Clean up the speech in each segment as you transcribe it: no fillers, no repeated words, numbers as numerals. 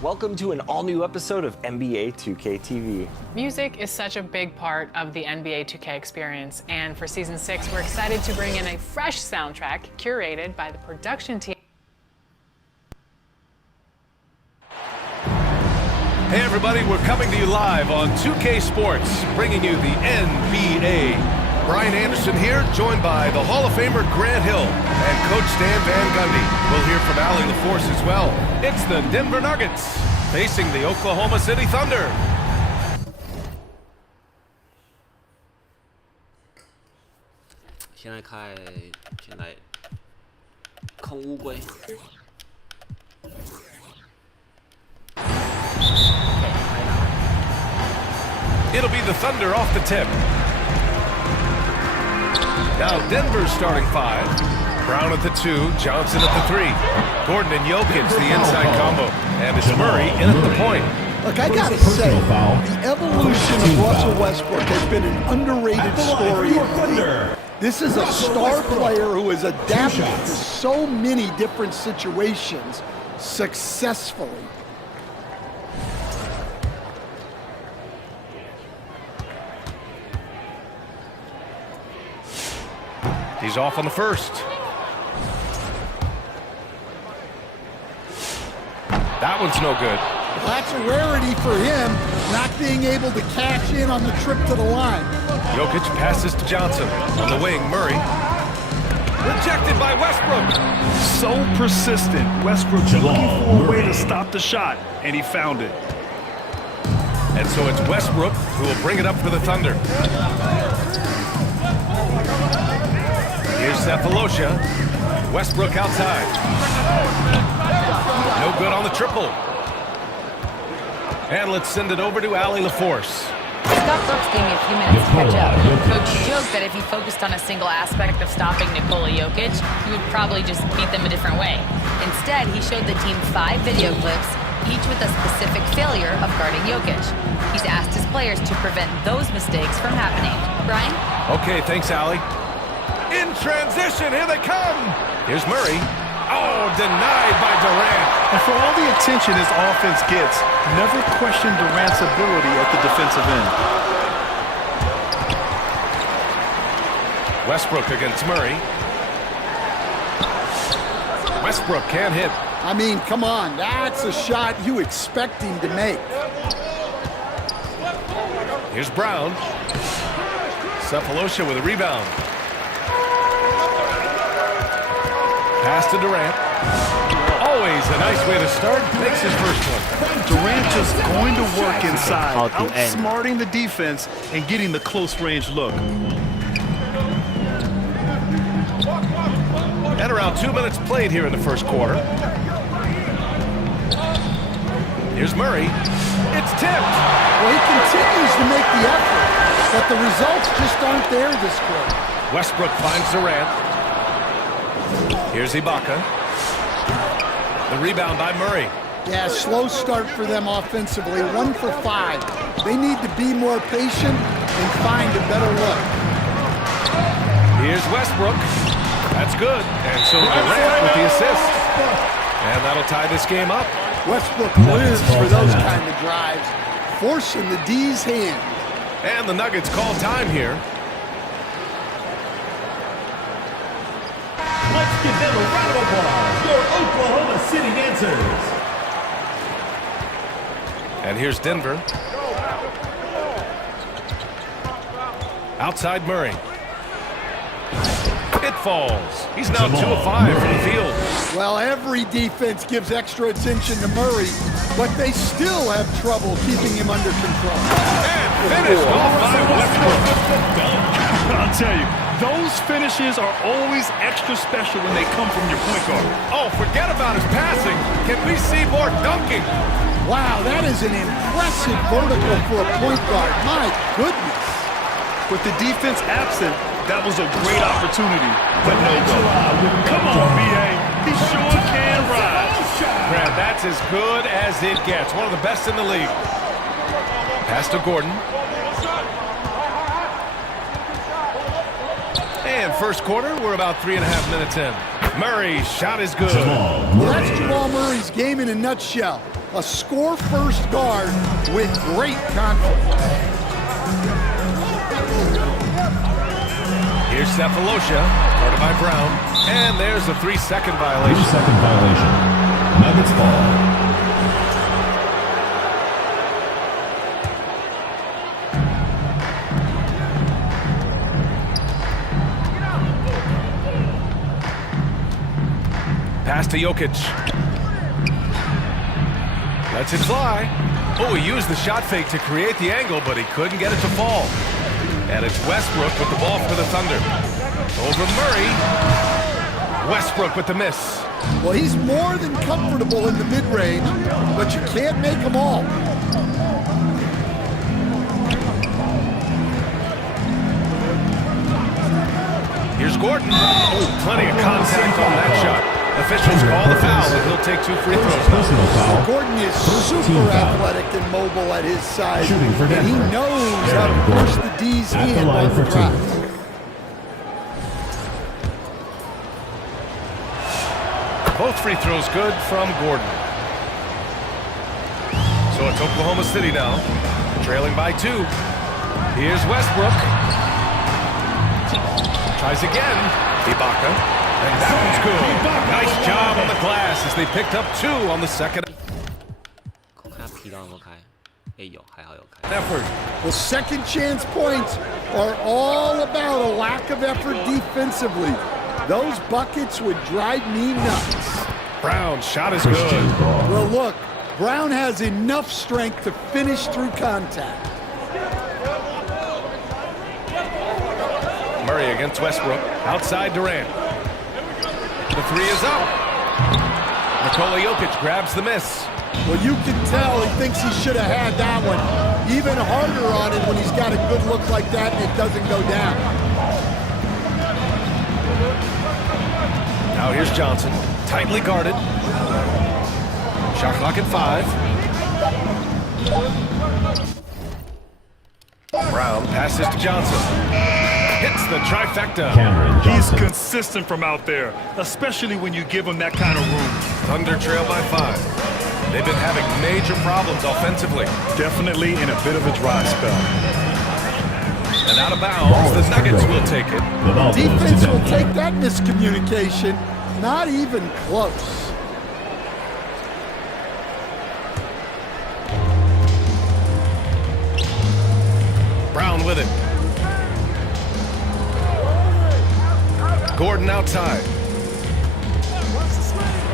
Welcome to an all-new episode of NBA 2K TV. Music is such a big part of the NBA 2K experience, and for Season 6, we're excited to bring in a fresh soundtrack curated by the production team. Hey everybody, we're coming to you live on 2K Sports, bringing you the NBA. Brian Anderson here, joined by the Hall of Famer Grant Hill and Coach Stan Van Gundy. We'll hear from Allie LaForce as well. It's the Denver Nuggets facing the Oklahoma City Thunder. It'll be the Thunder off the tip. Now Denver's starting five. Brown at the 2, Johnson at the 3. Gordon and Jokic, the inside combo. And it's Murray in at the point. Look, I gotta say, the evolution of Russell Westbrook has been an underrated story. This is a star player who has adapted to so many different situations successfully. He's off on the first. That one's no good. Well, that's a rarity for him, not being able to cash in on the trip to the line. Jokic passes to Johnson. On the wing, Murray. Rejected by Westbrook. So persistent. Westbrook's looking for a way to stop the shot, and he found it. And so it's Westbrook who will bring it up for the Thunder. Here's Cephalosha. Westbrook outside. No good on the triple. And let's send it over to Allie LaForce. Scott Brooks gave me a few minutes to catch up. Coach joked that if he focused on a single aspect of stopping Nikola Jokic, he would probably just beat them a different way. Instead, he showed the team 5 video clips, each with a specific failure of guarding Jokic. He's asked his players to prevent those mistakes from happening. Brian? Okay, thanks, Allie. In transition, here they come. Here's Murray. Oh, denied by Durant. And for all the attention his offense gets, never question Durant's ability at the defensive end. Westbrook against Murray. Westbrook can't hit. I mean, come on, that's a shot you expect him to make. Here's Brown. Cephalosha with a rebound. Pass to Durant. Always a nice way to start. Makes his first one. Durant just going to work inside, outsmarting the defense and getting the close-range look. And around 2 minutes played here in the first quarter. Here's Murray. It's tipped. Well, he continues to make the effort, but the results just aren't there this quarter. Westbrook finds Durant. Here's Ibaka. The rebound by Murray. Yeah, slow start for them offensively. 1 for 5. They need to be more patient and find a better look. Here's Westbrook. That's good. And so Durant with the assist. And that'll tie this game up. Westbrook lives for those kind of drives, forcing the D's hand. And the Nuggets call time here. Let's give them a round of applause, your Oklahoma City dancers. And here's Denver. Outside Murray. It falls. He's now 2 of 5 from the field. Well, every defense gives extra attention to Murray, but they still have trouble keeping him under control. And finished off by Westbrook. I'll tell you, those finishes are always extra special when they come from your point guard. Oh, forget about his passing. Can we see more dunking? Wow, that is an impressive vertical for a point guard. My goodness. With the defense absent, that was a great opportunity, but no go. Come on, B.A. He sure can ride. Brad, that's as good as it gets. One of the best in the league. Pass to Gordon. And first quarter, we're about 3.5 minutes in. Murray's shot is good. Well, that's Jamal Murray's game in a nutshell. A score-first guard with great confidence. Here's Cephalosha, guarded by Brown. And there's a 3-second violation. 3-second violation. Nuggets ball. Pass to Jokic. Lets it fly. Oh, he used the shot fake to create the angle, but he couldn't get it to fall. And it's Westbrook with the ball for the Thunder. Over Murray. Westbrook with the miss. Well, he's more than comfortable in the mid-range, but you can't make them all. Here's Gordon. Oh, plenty of contact on that shot. Officials call the foul, and he'll take 2 free throws. Personal foul. Gordon is super athletic and mobile at his size, Shooting for and he Denver. knows how to push the D's At the in line on the for drive. 2. Both free throws good from Gordon. So it's Oklahoma City now, trailing by 2. Here's Westbrook. Tries again. Ibaka. And that one's good. Nice job on the glass as they picked up 2 on the second effort. Well, second chance points are all about a lack of effort defensively. Those buckets would drive me nuts. Brown's shot is good. Well, look, Brown has enough strength to finish through contact. Murray against Westbrook. Outside Durant. The 3 is up. Nikola Jokic grabs the miss. Well, you can tell he thinks he should have had that one. Even harder on it when he's got a good look like that and it doesn't go down. Now here's Johnson. Tightly guarded. Shot clock at 5. Brown passes to Johnson. Hits the trifecta. He's consistent from out there, especially when you give him that kind of room. Thunder trail by 5. They've been having major problems offensively. Definitely in a bit of a dry spell. And out of bounds, the Nuggets will take it. Defense will take that miscommunication. Not even close. Brown with it. Gordon outside.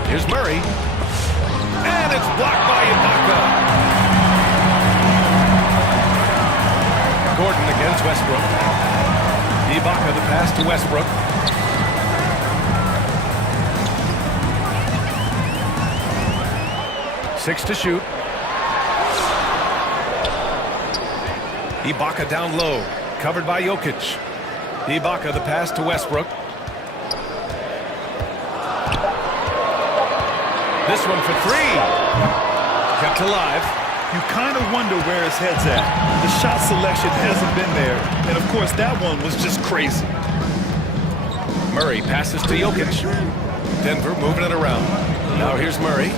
Here's Murray. And it's blocked by Ibaka. Gordon against Westbrook. Ibaka the pass to Westbrook. Six to shoot. Ibaka down low. Covered by Jokic. Ibaka the pass to Westbrook. This one for 3. Kept alive. You kind of wonder where his head's at. The shot selection hasn't been there. And of course, that one was just crazy. Murray passes to Jokic. Denver moving it around. Now here's Murray.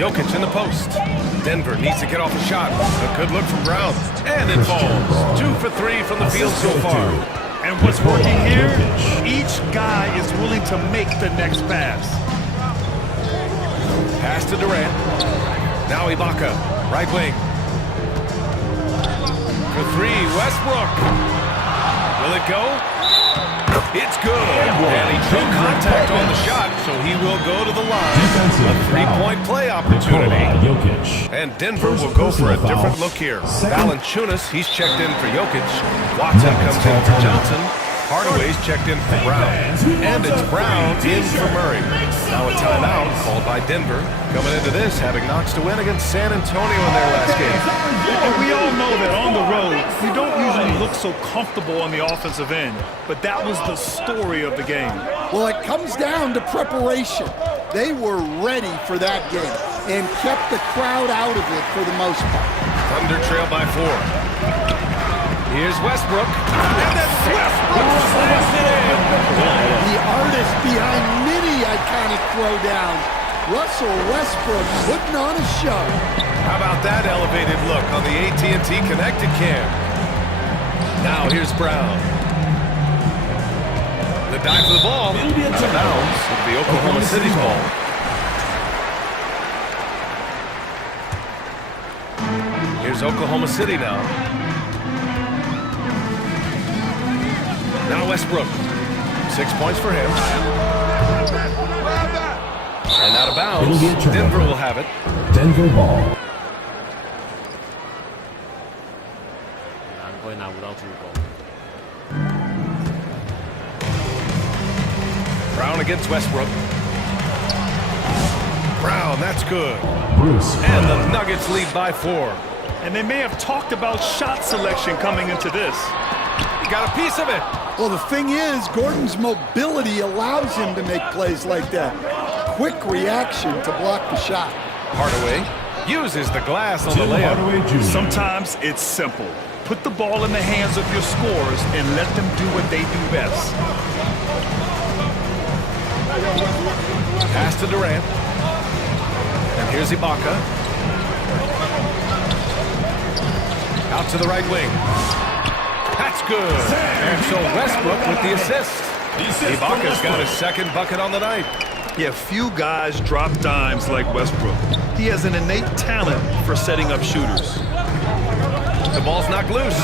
Jokic in the post. Denver needs to get off a shot. A good look from Brown. And it falls. 2 for 3 from the field so far. And what's working here, each guy is willing to make the next pass. Pass to Durant. Now Ibaka, right wing. For 3, Westbrook. Will it go? It's good. And he drew contact on the shot, so he will go to the line. A 3-point play opportunity. And Denver will go for a different look here. Valanciunas, he's checked in for Jokic. Watson comes in for Johnson. Hardaway's checked in for Brown. And it's Brown in for Murray. Now a timeout called by Denver. Coming into this, having knocks to win against San Antonio in their last game. And we all know that on the road, you don't usually look so comfortable on the offensive end. But that was the story of the game. Well, it comes down to preparation. They were ready for that game and kept the crowd out of it for the most part. Thunder trail by 4. Here's Westbrook. And then Westbrook slams it in. The artist behind many many iconic throwdowns. Russell Westbrook putting on a show. How about that elevated look on the AT&T connected cam? Now here's Brown. The dive for the ball. Out of bounds. It'll be Oklahoma City's ball. Here's Oklahoma City now. Now Westbrook. 6 points for him. And out of bounds. Denver will have it. Denver ball. Brown against Westbrook. Brown, that's good. Bruce And the Brown. Nuggets lead by 4. And they may have talked about shot selection coming into this. He got a piece of it. Well, the thing is, Gordon's mobility allows him to make plays like that. Quick reaction to block the shot. Hardaway uses the glass on the Tim layup. Hardaway Jr. Sometimes it's simple. Put the ball in the hands of your scorers and let them do what they do best. Pass to Durant. And here's Ibaka. Out to the right wing. That's good. And so Westbrook with the assist. Ibaka's got his second bucket on the night. Yeah, few guys drop dimes like Westbrook. He has an innate talent for setting up shooters. The ball's knocked loose.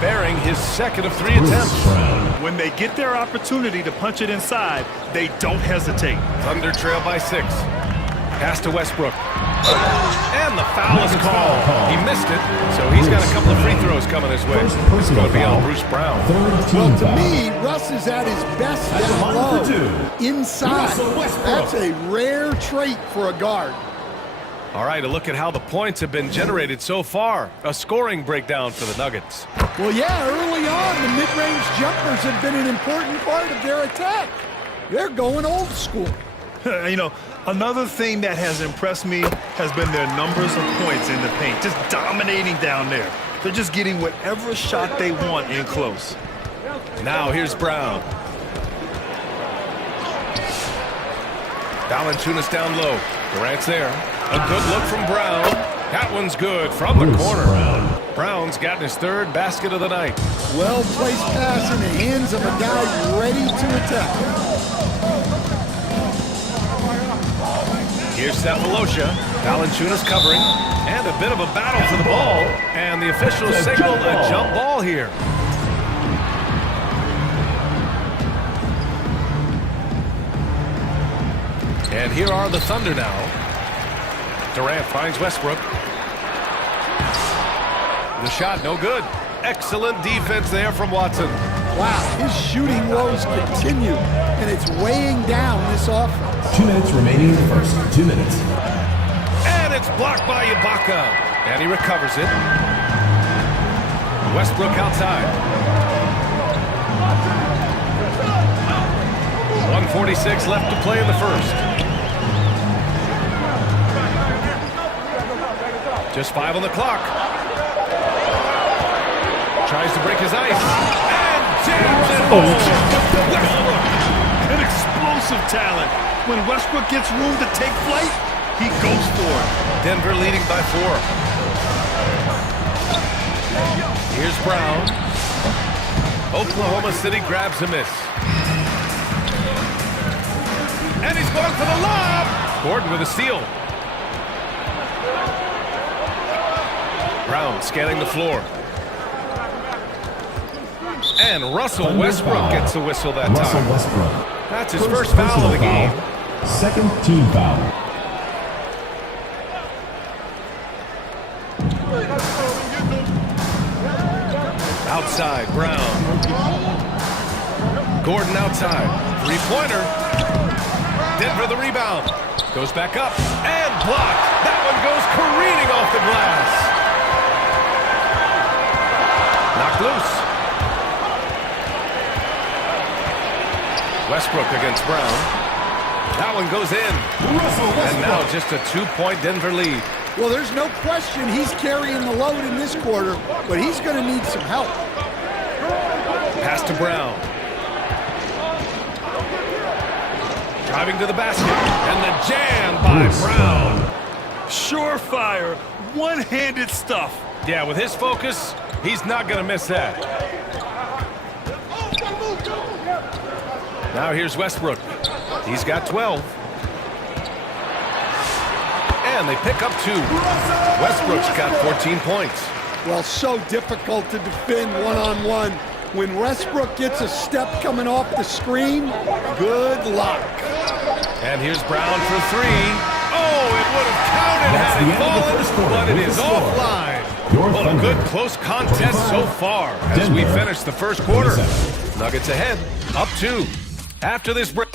Bearing his second of 3 Bruce attempts. Brown. When they get their opportunity to punch it inside, they don't hesitate. Thunder trail by 6. Pass to Westbrook. And the foul is called. He missed it, so he's got a couple of free throws coming his way. It's going to be on Bruce Brown. Third team Well, to foul. me, Russ is at his best down low, inside. Russell Westbrook. That's a rare trait for a guard. All right, a look at how the points have been generated so far. A scoring breakdown for the Nuggets. Well, yeah, early on, the mid-range jumpers have been an important part of their attack. They're going old school. You know, another thing that has impressed me has been their numbers of points in the paint, just dominating down there. They're just getting whatever shot they want in close. Now here's Brown. Valanciunas down low. Durant's there. A good look from Brown. That one's good from the Bruce corner. Brown. Brown's gotten his third basket of the night. Well-placed pass in the hands of a guy ready to attack. Here's Cephalosha. Valanciunas covering. And a bit of a battle for the ball. And the officials signal a jump ball here. And here are the Thunder now. Durant finds Westbrook. The shot, no good. Excellent defense there from Watson. Wow, his shooting woes continue, and it's weighing down this offense. 2 minutes remaining in the first. 2 minutes. And it's blocked by Ibaka. And he recovers it. Westbrook outside. 1:46 left to play in the first. Just 5 on the clock. Tries to break his ice. And jams it home. Westbrook. An explosive talent. When Westbrook gets room to take flight, he goes for it. Denver leading by 4. Here's Brown. Oklahoma City grabs a miss. And he's going for the lob. Gordon with a steal. Brown scanning the floor. And Russell Thunder Westbrook foul. gets the whistle that Russell time. Westbrook. That's his first foul of the game. Second team foul. Outside, Brown. Gordon outside. Three-pointer. Denver the rebound. Goes back up and blocked. That one goes careening off the glass. Knocked loose. Westbrook against Brown. That one goes in. And now just a 2-point Denver lead. Well, there's no question he's carrying the load in this quarter, but he's going to need some help. Pass to Brown. Driving to the basket. And the jam by Brown. Surefire, one-handed stuff. Yeah, with his focus, he's not going to miss that. Now here's Westbrook. He's got 12. And they pick up 2. Westbrook's got 14 points. Well, so difficult to defend one-on-one. When Westbrook gets a step coming off the screen, good luck. And here's Brown for 3. Oh, it would have counted had it fallen, but it is offline. Well, a good close contest so far as we finish the first quarter. Nuggets ahead, up 2. After this break.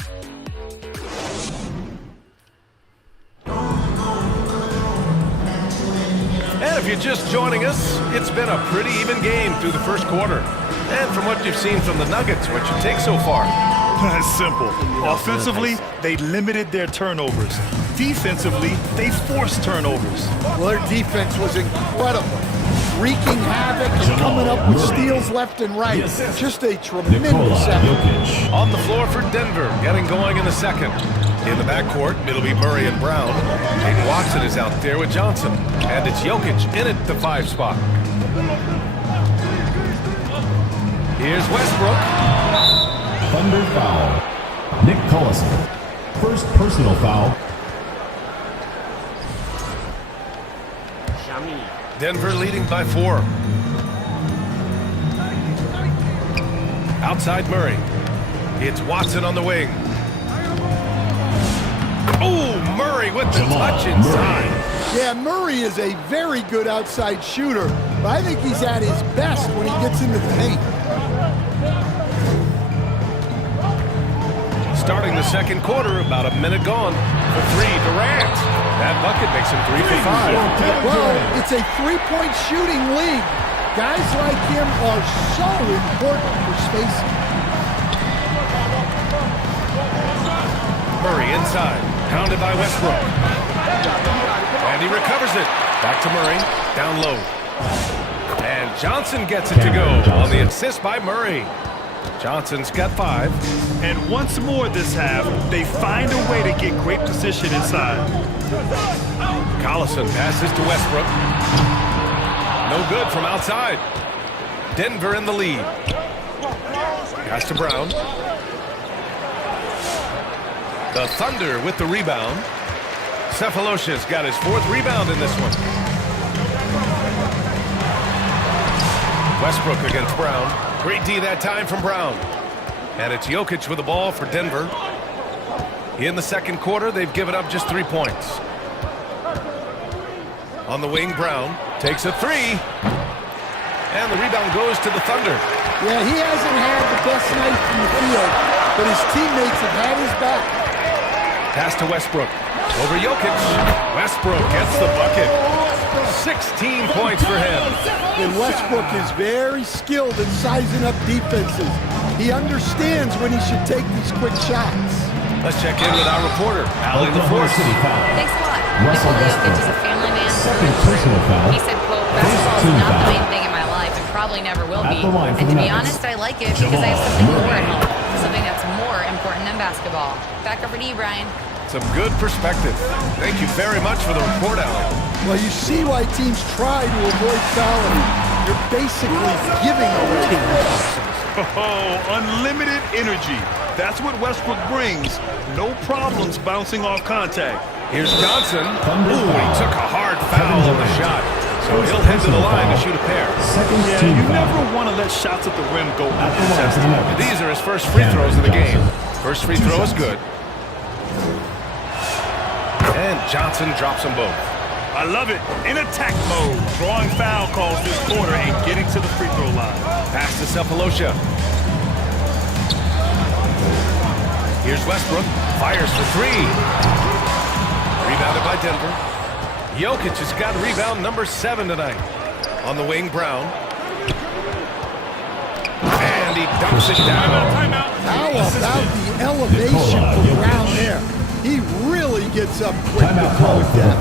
And if you're just joining us, it's been a pretty even game through the first quarter. And from what you've seen from the Nuggets, what's your take so far? It's simple. Offensively, they limited their turnovers. Defensively, they forced turnovers. Well, their defense was incredible. Wreaking havoc and coming up with steals left and right. Just a tremendous effort. On the floor for Denver, getting going in the second. In the backcourt, it'll be Murray and Brown. Jaden Watson is out there with Johnson. And it's Jokic in at the 5 spot. Here's Westbrook. Thunder foul. Nick Collison. First personal foul. Denver leading by 4. Outside Murray. It's Watson on the wing. Oh, Murray with the touch inside. Yeah, Murray is a very good outside shooter, but I think he's at his best when he gets into the paint. Starting the second quarter, about a minute gone. For 3, Durant. That bucket makes him 3 for 5. Well, it's a three-point shooting league. Guys like him are so important for spacing. Murray inside, pounded by Westbrook. And he recovers it. Back to Murray, down low. And Johnson gets it to go on the assist by Murray. Johnson's got 5. And once more this half, they find a way to get great position inside. Collison passes to Westbrook. No good from outside. Denver in the lead. Pass to Brown. The Thunder with the rebound. Cephalosha's got his 4th rebound in this one. Westbrook against Brown. Great D that time from Brown. And it's Jokic with the ball for Denver. In the second quarter, they've given up just 3 points. On the wing, Brown takes a 3. And the rebound goes to the Thunder. Yeah, he hasn't had the best night from the field, but his teammates have had his back. Pass to Westbrook. Over Jokic. Westbrook gets the bucket. 16 points for him. And Westbrook is very skilled in sizing up defenses. He understands when he should take these quick shots. Let's check in with our reporter, Allie LaForce. Thanks a lot. Nikola Jokic is a family man. Second personal foul. He said, quote, basketball is not the main thing in my life and probably never will be. And to be honest, I like it because I have something more at home. Something that's more important than basketball. Back over to you, Brian. Some good perspective. Thank you very much for the report, Allie. Well, you see why teams try to avoid fouling. You're basically giving away. Oh, unlimited energy. That's what Westbrook brings. No problems bouncing off contact. Here's Johnson. Ooh, he took a hard foul on the shot. So he'll head to the line to shoot a pair. Yeah, you never want to let shots at the rim go uncontested. These are his first free throws of the game. First free throw is good. And Johnson drops them both. I love it. In attack mode. Drawing foul calls this quarter and getting to the free throw line. Pass to Cephalosha. Here's Westbrook. Fires for 3. Rebounded by Denver. Jokic has got rebound number 7 tonight. On the wing, Brown. And he dumps it down. How about the elevation from Brown there? He really gets up quick to call it that.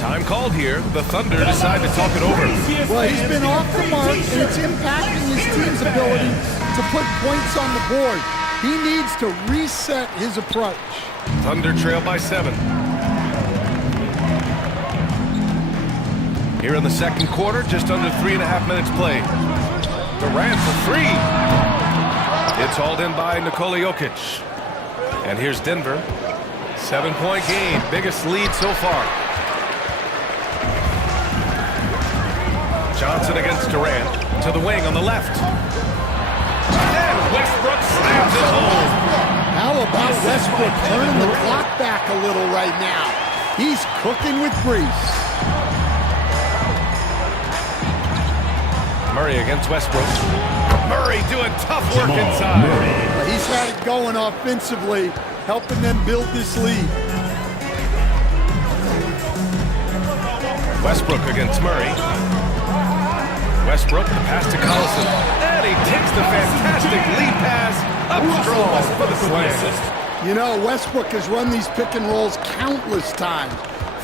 Time called here. The Thunder decide to talk it over. Well, he's been off the mark, and it's impacting his team's ability to put points on the board. He needs to reset his approach. Thunder trail by 7. Here in the second quarter, just under 3.5 minutes played. Durant for 3. It's hauled in by Nikola Jokic. And here's Denver. 7-point game, biggest lead so far. Johnson against Durant, to the wing on the left. And Westbrook slams it home. How about Westbrook turning the clock back a little right now? He's cooking with grease. Murray against Westbrook. Murray doing tough work inside. He's had it going offensively, helping them build this lead. Westbrook against Murray. Westbrook, the pass to Collison. And he takes the fantastic lead pass up strong for the slam. You know, Westbrook has run these pick and rolls countless times.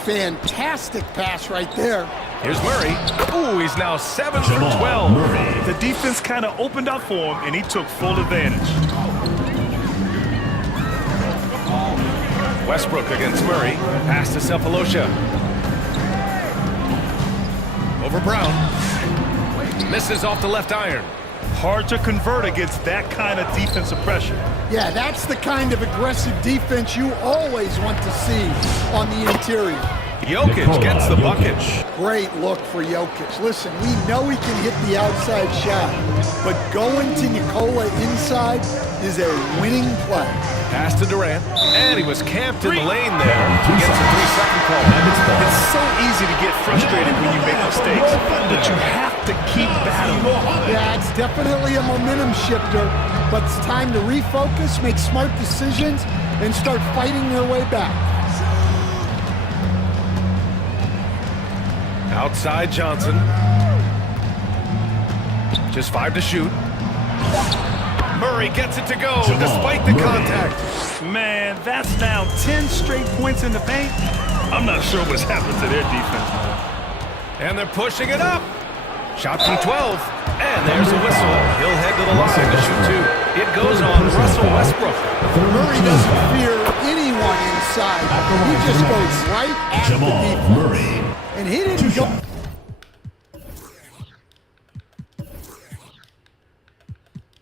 Fantastic pass right there. Here's Murray. Ooh, he's now 7 for 12. The defense kind of opened up for him, and he took full advantage. Westbrook against Murray. Pass to Cephalosha. Over Brown. Misses off the left iron. Hard to convert against that kind of defensive pressure. Yeah, that's the kind of aggressive defense you always want to see on the interior. Jokic gets the bucket. Great look for Jokic. Listen, we know he can hit the outside shot, but going to Nikola inside is a winning play. Pass to Durant, and he was camped in the lane there. He gets a 3-second call. It's so easy to get frustrated when you make mistakes, but you have to keep battling. Yeah, it's definitely a momentum shifter, but it's time to refocus, make smart decisions, and start fighting their way back. Outside Johnson. Just 5 to shoot. Murray gets it to go despite the contact. Man, that's now 10 straight points in the paint. I'm not sure what's happened to their defense. And they're pushing it up. Shot from 12. And there's a whistle. He'll head to the line to shoot 2. It goes on Russell Westbrook. Murray doesn't fear anyone inside. He just goes right at the defense. And he didn't go.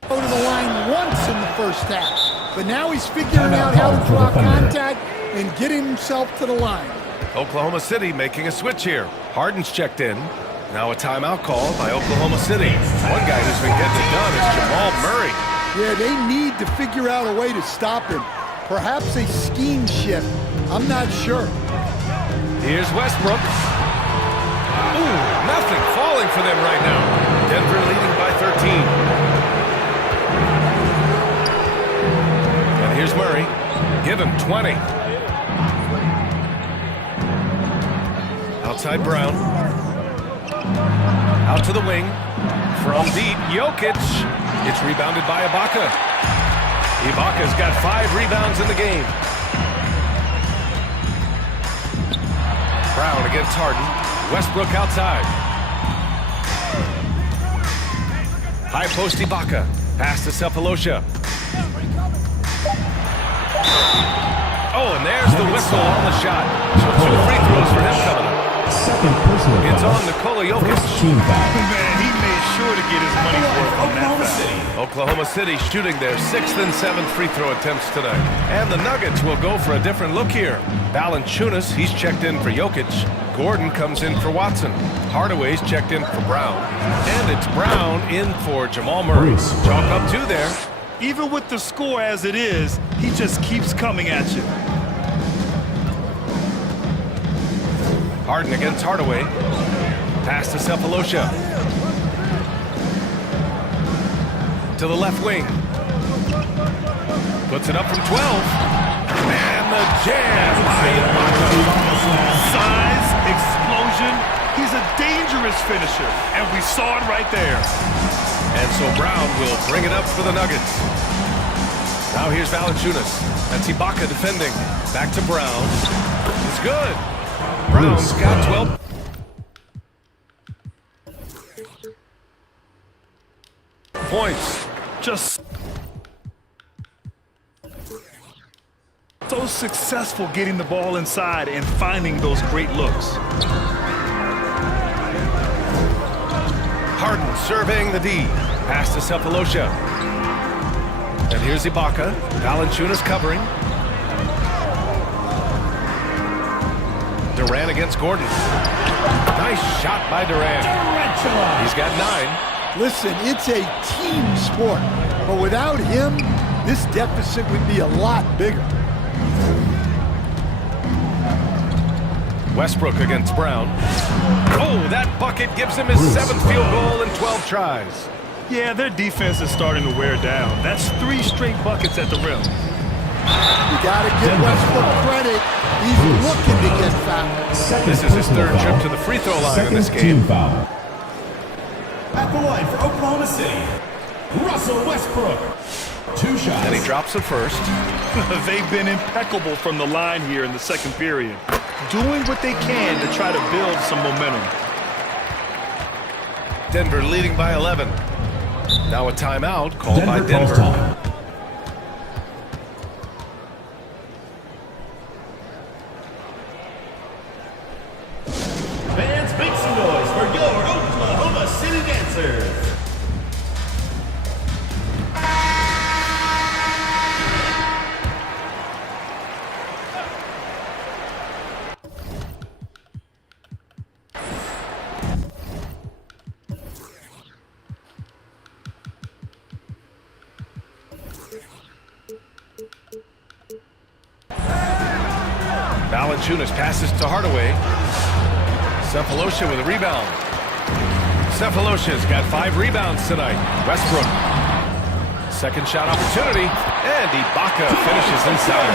Go to the line once in the first half, but now he's figuring out how to draw contact and get himself to the line. Oklahoma City making a switch here. Harden's checked in. Now a timeout call by Oklahoma City. One guy who's been getting it done is Jamal Murray. Yeah, they need to figure out a way to stop him. Perhaps a scheme shift. I'm not sure. Here's Westbrook. Ooh, nothing falling for them right now. Denver leading by 13. Here's Murray. Give him 20. Outside Brown. Out to the wing. From deep, Jokic. It's rebounded by Ibaka. Ibaka's got 5 rebounds in the game. Brown against Harden. Westbrook outside. High post Ibaka. Pass to Cephalosha. Oh, and there's the whistle on the shot. So 2 free throws for him coming up. It's on Nikola Jokic. Man, he made sure to get his money's worth on that foul. Oklahoma City shooting their 6th and 7th free throw attempts tonight. And the Nuggets will go for a different look here. Valanciunas, he's checked in for Jokic. Gordon comes in for Watson. Hardaway's checked in for Brown. And it's Brown in for Jamal Murray. Chalk up 2 there. Even with the score as it is, he just keeps coming at you. Harden against Hardaway. Pass to Cephalosha. To the left wing. Puts it up from 12. And the jam by Ibaka. Size, explosion. He's a dangerous finisher, and we saw it right there. And so Brown will bring it up for the Nuggets. Now here's Valanciunas. That's Ibaka defending. Back to Brown. It's good. Brown's got 12. Points. Just so successful getting the ball inside and finding those great looks. Harden surveying the D. Pass to Cephalosha. And here's Ibaka. Valanciunas covering. Durant against Gordon. Nice shot by Durant. He's got 9. Listen, it's a team sport, but without him, this deficit would be a lot bigger. Westbrook against Brown. Oh, that bucket gives him his 7th field goal in 12 tries. Yeah, their defense is starting to wear down. That's 3 straight buckets at the rim. You got to give Westbrook credit. He's looking to get fouled. This is his 3rd trip to the free throw line in this game. At the line for Oklahoma City, Russell Westbrook. 2 shots. And he drops it first. They've been impeccable from the line here in the 2nd period, doing what they can to try to build some momentum. Denver leading by 11. Now a timeout called by Denver. Fans, make some noise for your Oklahoma City Dancers. Valanciunas passes to Hardaway. Cephalosha with a rebound. Cephalosha's got 5 rebounds tonight. Westbrook. 2nd shot opportunity. And Ibaka finishes inside.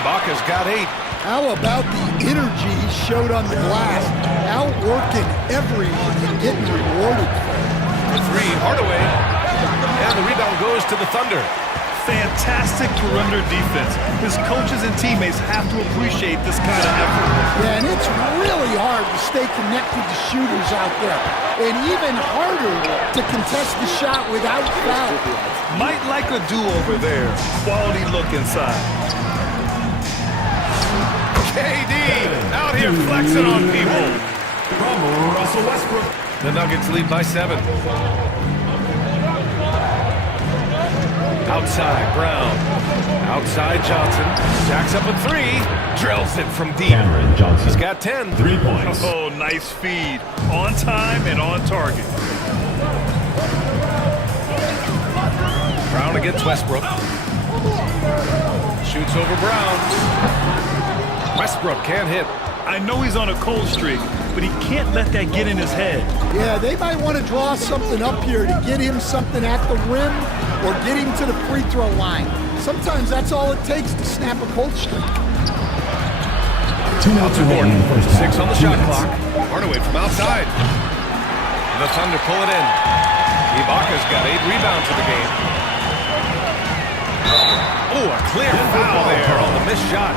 Ibaka's got 8. How about the energy he showed on the glass? Outworking everyone and getting rewarded for it. For 3, Hardaway. And the rebound goes to the Thunder. Fantastic perimeter defense. His coaches and teammates have to appreciate this kind of effort. Yeah, and it's really hard to stay connected to shooters out there. And even harder to contest the shot without foul. Might like a do-over there. Quality look inside. KD out here flexing on people. From Russell Westbrook. The Nuggets lead by 7. Outside, Brown. Outside, Johnson. Jacks up a 3. Drills it from deep. He's got 10. 3 points. Oh, nice feed. On time and on target. Brown against Westbrook. Shoots over Brown. Westbrook can't hit. I know he's on a cold streak, but he can't let that get in his head. Yeah, they might want to draw something up here to get him something at the rim or get him to the free throw line. Sometimes that's all it takes to snap a cold streak. 2 minutes remaining. 6 on the shot clock. Hardaway from outside. The Thunder pull it in. Ibaka's got 8 rebounds in the game. Oh, a clear foul there on the missed shot.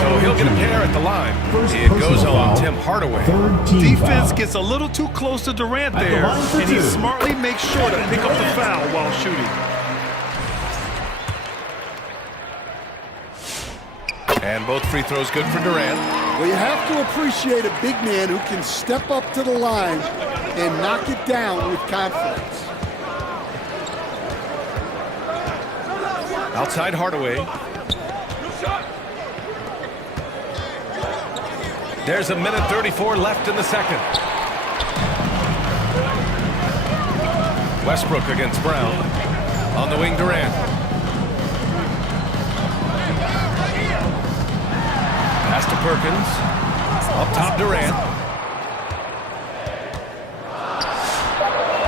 So he'll get a pair at the line. It goes on Tim Hardaway. Defense gets a little too close to Durant there, and he smartly makes sure to pick up the foul while shooting. And both free throws good for Durant. Well, you have to appreciate a big man who can step up to the line and knock it down with confidence. Outside Hardaway. There's a minute 34 left in the 2nd. Westbrook against Brown. On the wing, Durant. Pass to Perkins. Up top, Durant.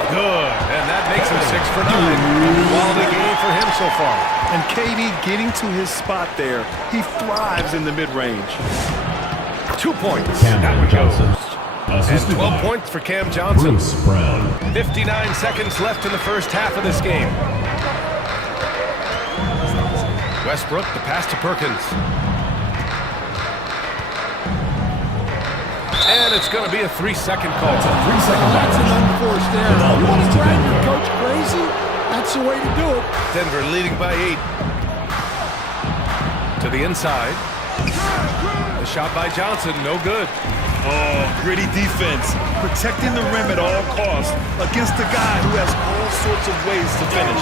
Good. And that makes him 6 for 9. Quality game for him so far. And KD getting to his spot there. He thrives in the mid-range. 2 points. Cam That one Johnson. goes. And 12 points for Cam Johnson. Bruce Brown. 59 seconds left in the first half of this game. Westbrook, the pass to Perkins. And it's going to be a 3-second call. It's a 3-second That's an unforced error. ball You want goes to to drive Denver. your coach crazy? That's the way to do it. Denver leading by 8. To the inside. The shot by Johnson, no good. Oh, gritty defense. Protecting the rim at all costs against a guy who has all sorts of ways to finish.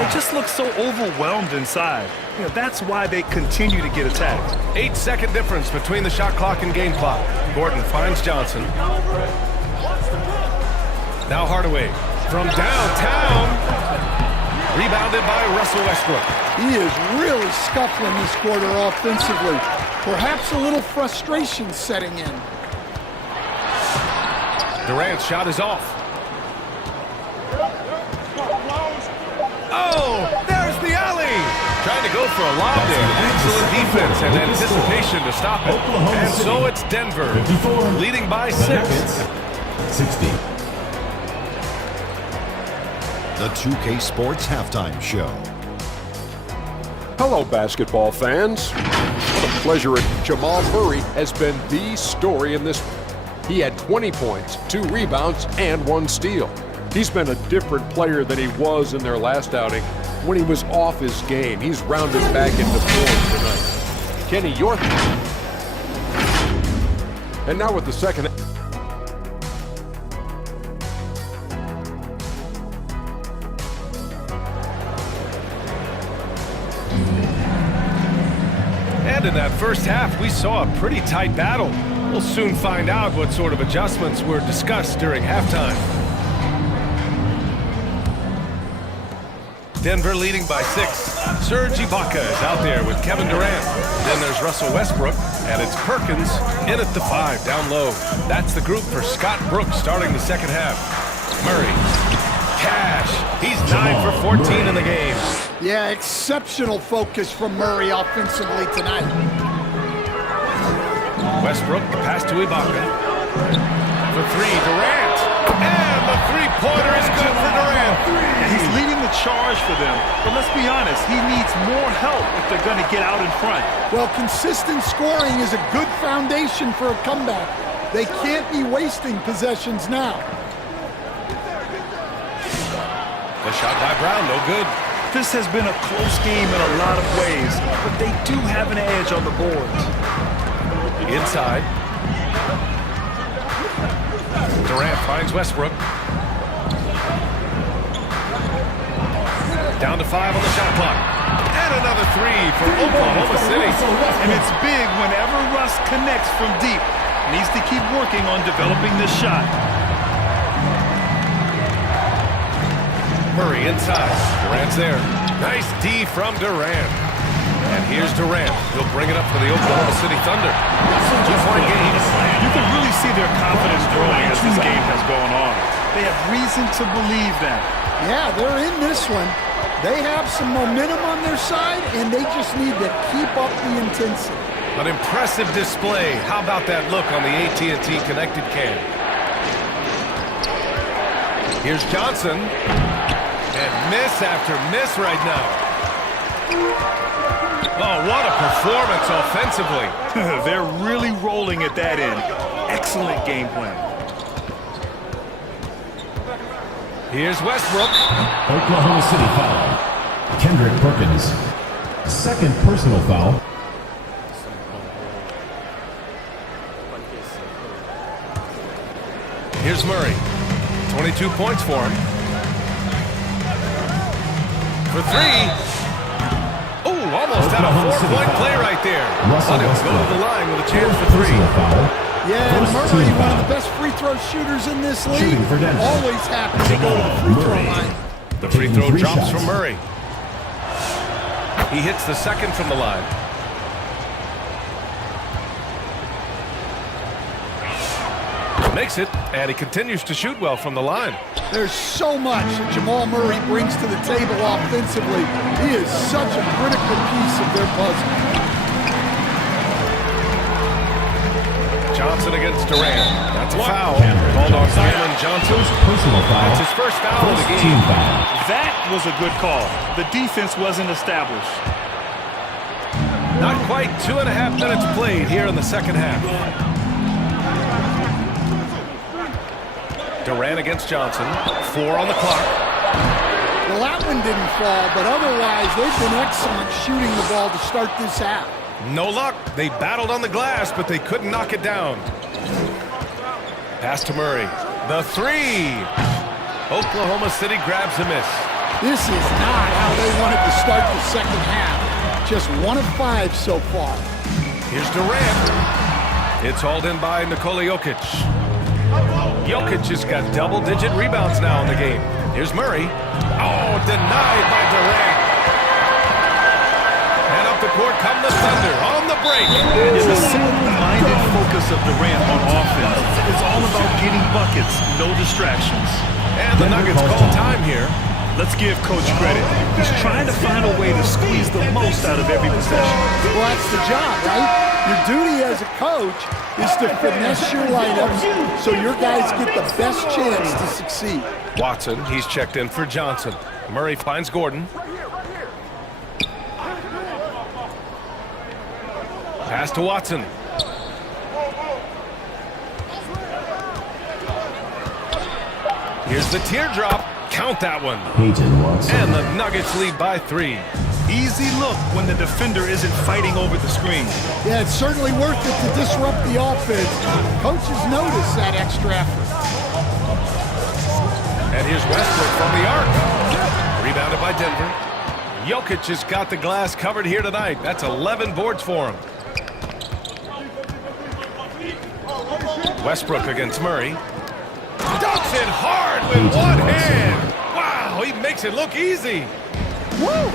They just look so overwhelmed inside. You know, that's why they continue to get attacked. 8-second difference between the shot clock and game clock. Gordon finds Johnson. Now Hardaway from downtown. Rebounded by Russell Westbrook. He is really scuffling this quarter offensively. Perhaps a little frustration setting in. Durant's shot is off. Oh, there's the alley. Trying to go for a lob there. Excellent defense and anticipation to stop it. And so it's Denver, leading by 6. 60. The 2K Sports Halftime Show. Hello, basketball fans. What a pleasure. Jamal Murray has been the story in this. He had 20 points, 2 rebounds, and 1 steal. He's been a different player than he was in their last outing when he was off his game. He's rounded back into form tonight. Kenny, your... And now with the second... And in that first half, we saw a pretty tight battle. We'll soon find out what sort of adjustments were discussed during halftime. Denver leading by 6. Serge Ibaka is out there with Kevin Durant. Then there's Russell Westbrook, and it's Perkins in at the 5, down low. That's the group for Scott Brooks starting the second half. Murray. Cash. He's 9 for 14 in the game. Yeah, exceptional focus from Murray offensively tonight. Westbrook, the pass to Ibaka. For 3, Durant. And the three-pointer is good for Durant. He's leading the charge for them, but let's be honest, he needs more help if they're going to get out in front. Well, consistent scoring is a good foundation for a comeback. They can't be wasting possessions now. The shot by Brown, no good. This has been a close game in a lot of ways, but they do have an edge on the boards. Inside. Durant finds Westbrook. Down to 5 on the shot clock. And another 3 for Oklahoma City. And it's big whenever Russ connects from deep. Needs to keep working on developing this shot. Murray inside. Durant's there. Nice D from Durant. And here's Durant. He'll bring it up for the Oklahoma City Thunder. 2-point game. You can really see their confidence growing as this game has gone on. They have reason to believe that. Yeah, they're in this one. They have some momentum on their side, and they just need to keep up the intensity. An impressive display. How about that look on the AT&T connected cam? Here's Johnson. And miss after miss right now. Oh, what a performance offensively. They're really rolling at that end. Excellent game plan. Here's Westbrook. Oklahoma City foul. Kendrick Perkins. Second personal foul. Here's Murray. 22 points for him. For 3. Oh, almost had a 4-point play right there. But he'll go to the line with a chance for 3. Yeah, and Murray, one of the best free throw shooters in this league. Always happy to go to the free throw line. The free throw drops from Murray. He hits the second from the line. Makes it, and he continues to shoot well from the line. There's so much that Jamal Murray brings to the table offensively. He is such a critical piece of their puzzle. Johnson against Durant. That's a foul. Called on Simon Johnson. Personal foul. That's his first foul of the game. That was a good call. The defense wasn't established. Not quite 2.5 minutes played here in the second half. Durant against Johnson. 4 on the clock. Well, that one didn't fall, but otherwise they've been excellent shooting the ball to start this half. No luck. They battled on the glass, but they couldn't knock it down. Pass to Murray. The three. Oklahoma City grabs a miss. This is not how they wanted to start the second half. Just 1 of 5 so far. Here's Durant. It's hauled in by Nikola Jokic. Jokic has got double-digit rebounds now in the game. Here's Murray. Oh, denied by Durant. And up the court come the Thunder on the break. It's the single-minded focus of Durant on offense. It's all about getting buckets, no distractions. And the Nuggets call time here. Let's give Coach credit. He's trying to find a way to squeeze the most out of every possession. Well, that's the job, right? Your duty as a coach is to finesse your lineups so your guys get the best chance to succeed. Watson, he's checked in for Johnson. Murray finds Gordon. Pass to Watson. Here's the teardrop. Count that one. And the Nuggets lead by 3. Easy look when the defender isn't fighting over the screen. Yeah, it's certainly worth it to disrupt the offense. Coaches notice that extra effort. And here's Westbrook from the arc. Rebounded by Denver. Jokic has got the glass covered here tonight. That's 11 boards for him. Westbrook against Murray. Dunks it hard with one hand. Wow, he makes it look easy. Woo!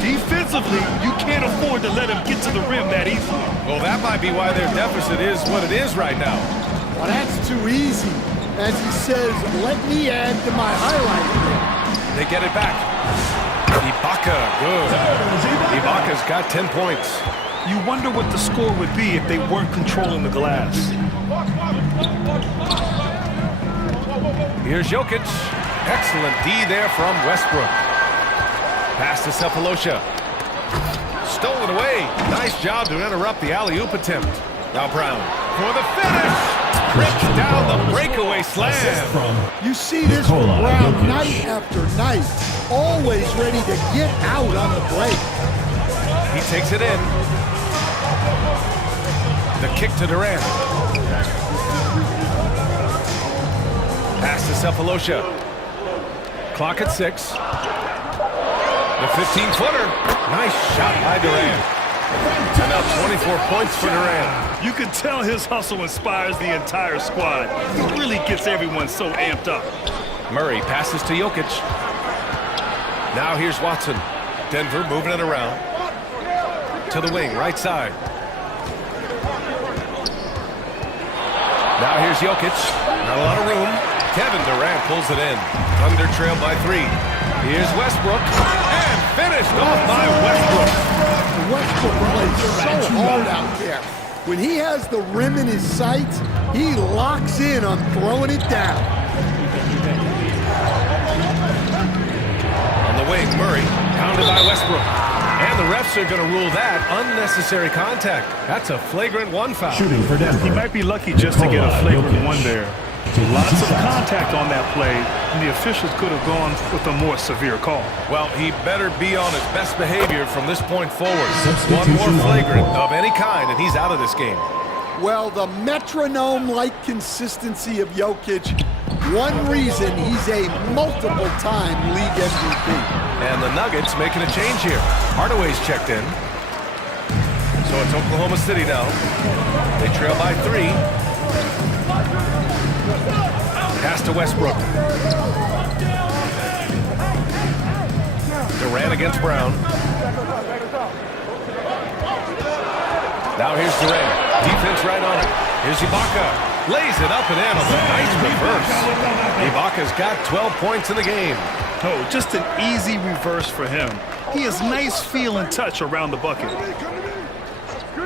Defensively, you can't afford to let him get to the rim that easy. Well, that might be why their deficit is what it is right now. Well, that's too easy. As he says, let me add to my highlight reel. They get it back. Ibaka, good. Ibaka's got 10 points. You wonder what the score would be if they weren't controlling the glass. Here's Jokic. Excellent D there from Westbrook. Pass to Cephalosha. Stolen away. Nice job to interrupt the alley-oop attempt. Now Brown for the finish. Rips down the breakaway slam. You see this from Brown night after night. Always ready to get out on the break. He takes it in. The kick to Durant. Pass to Cephalosha. Clock at 6. The 15-footer. Nice shot by Durant. And now 24 points for Durant. You can tell his hustle inspires the entire squad. He really gets everyone so amped up. Murray passes to Jokic. Now here's Watson. Denver moving it around. To the wing, right side. Now here's Jokic. Not a lot of room. Kevin Durant pulls it in. Thunder trail by 3. Here's Westbrook. And finished off by Westbrook. Westbrook plays so hard out there. When he has the rim in his sights, he locks in on throwing it down. On the wing, Murray. Pounded by Westbrook. And the refs are going to rule that unnecessary contact. That's a flagrant 1 foul. Shooting for Denver. He might be lucky just to get a flagrant 1 there. Lots of contact on that play, and the officials could have gone with a more severe call. Well, he better be on his best behavior from this point forward. One more flagrant of any kind, and he's out of this game. Well, the metronome-like consistency of Jokic, one reason he's a multiple-time league MVP. And the Nuggets making a change here. Hardaway's checked in. So it's Oklahoma City now. They trail by 3. Pass to Westbrook. Durant against Brown. Now here's Durant. Defense right on it. Here's Ibaka. Lays it up and in on a nice reverse. Ibaka's got 12 points in the game. Oh, just an easy reverse for him. He has nice feel and touch around the bucket.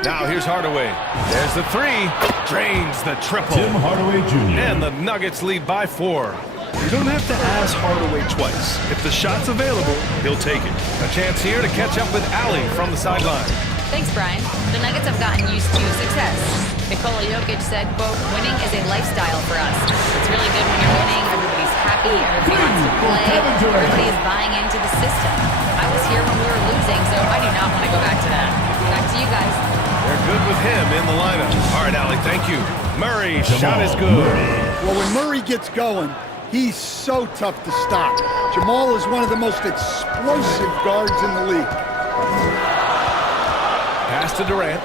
Now here's Hardaway. There's the 3. Drains the triple. Tim Hardaway Jr. And the Nuggets lead by 4. You don't have to ask Hardaway twice. If the shot's available, he'll take it. A chance here to catch up with Allie from the sideline. Thanks, Brian. The Nuggets have gotten used to success. Nikola Jokic said, quote, winning is a lifestyle for us. It's really good when you're winning. Everybody's happy. Everybody wants to play. Everybody is buying into the system. I was here when we were losing, so I do not want to go back to that. Back to you guys. They're good with him in the lineup. All right, Allie, thank you. Murray, shot is good. Well, when Murray gets going, he's so tough to stop. Jamal is one of the most explosive guards in the league. Pass to Durant.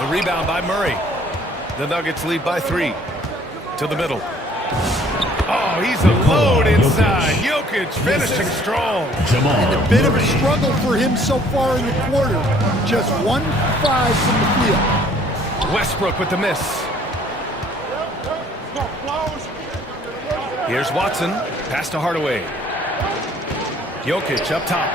The rebound by Murray. The Nuggets lead by 3. To the middle. Oh, he's a load inside. Jokic finishing strong. And a bit of a struggle for him so far in the quarter. Just 1-5 from the field. Westbrook with the miss. Here's Watson. Pass to Hardaway. Jokic up top.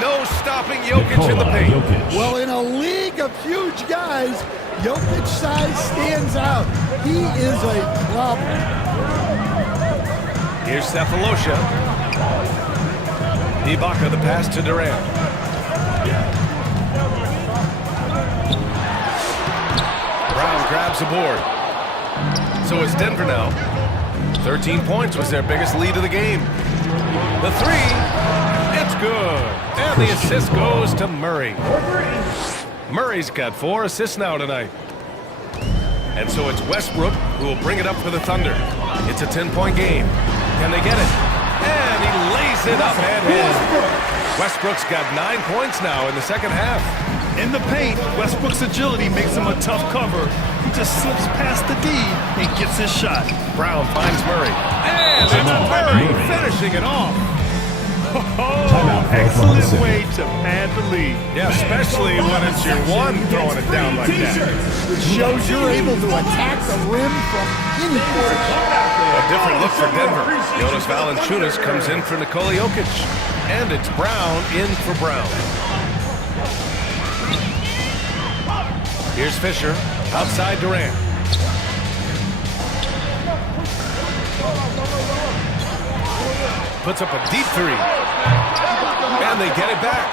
No stopping Jokic in the paint. Well, in a league of huge guys, Jokic's size stands out. He is a problem. Here's Cephalosha. Ibaka the pass to Durant. Brown grabs the board. So it's Denver now. 13 points was their biggest lead of the game. The three, it's good. And the assist goes to Murray. Murray's got 4 assists now tonight. And so it's Westbrook who will bring it up for the Thunder. It's a 10-point game. Can they get it? And he lays it up and in. Westbrook's got 9 points now in the second half. In the paint, Westbrook's agility makes him a tough cover. He just slips past the D and gets his shot. Brown finds Murray. And it's Murray finishing it off. Oh, excellent way to pad the lead. Yeah, especially when it's your one throwing it down like that. It shows you're able to attack the rim from any position. A different look for Denver. Jonas Valanciunas comes in for Nikola Jokic. And it's Brown in for Brown. Here's Fisher, outside Durant. Puts up a deep three. And they get it back.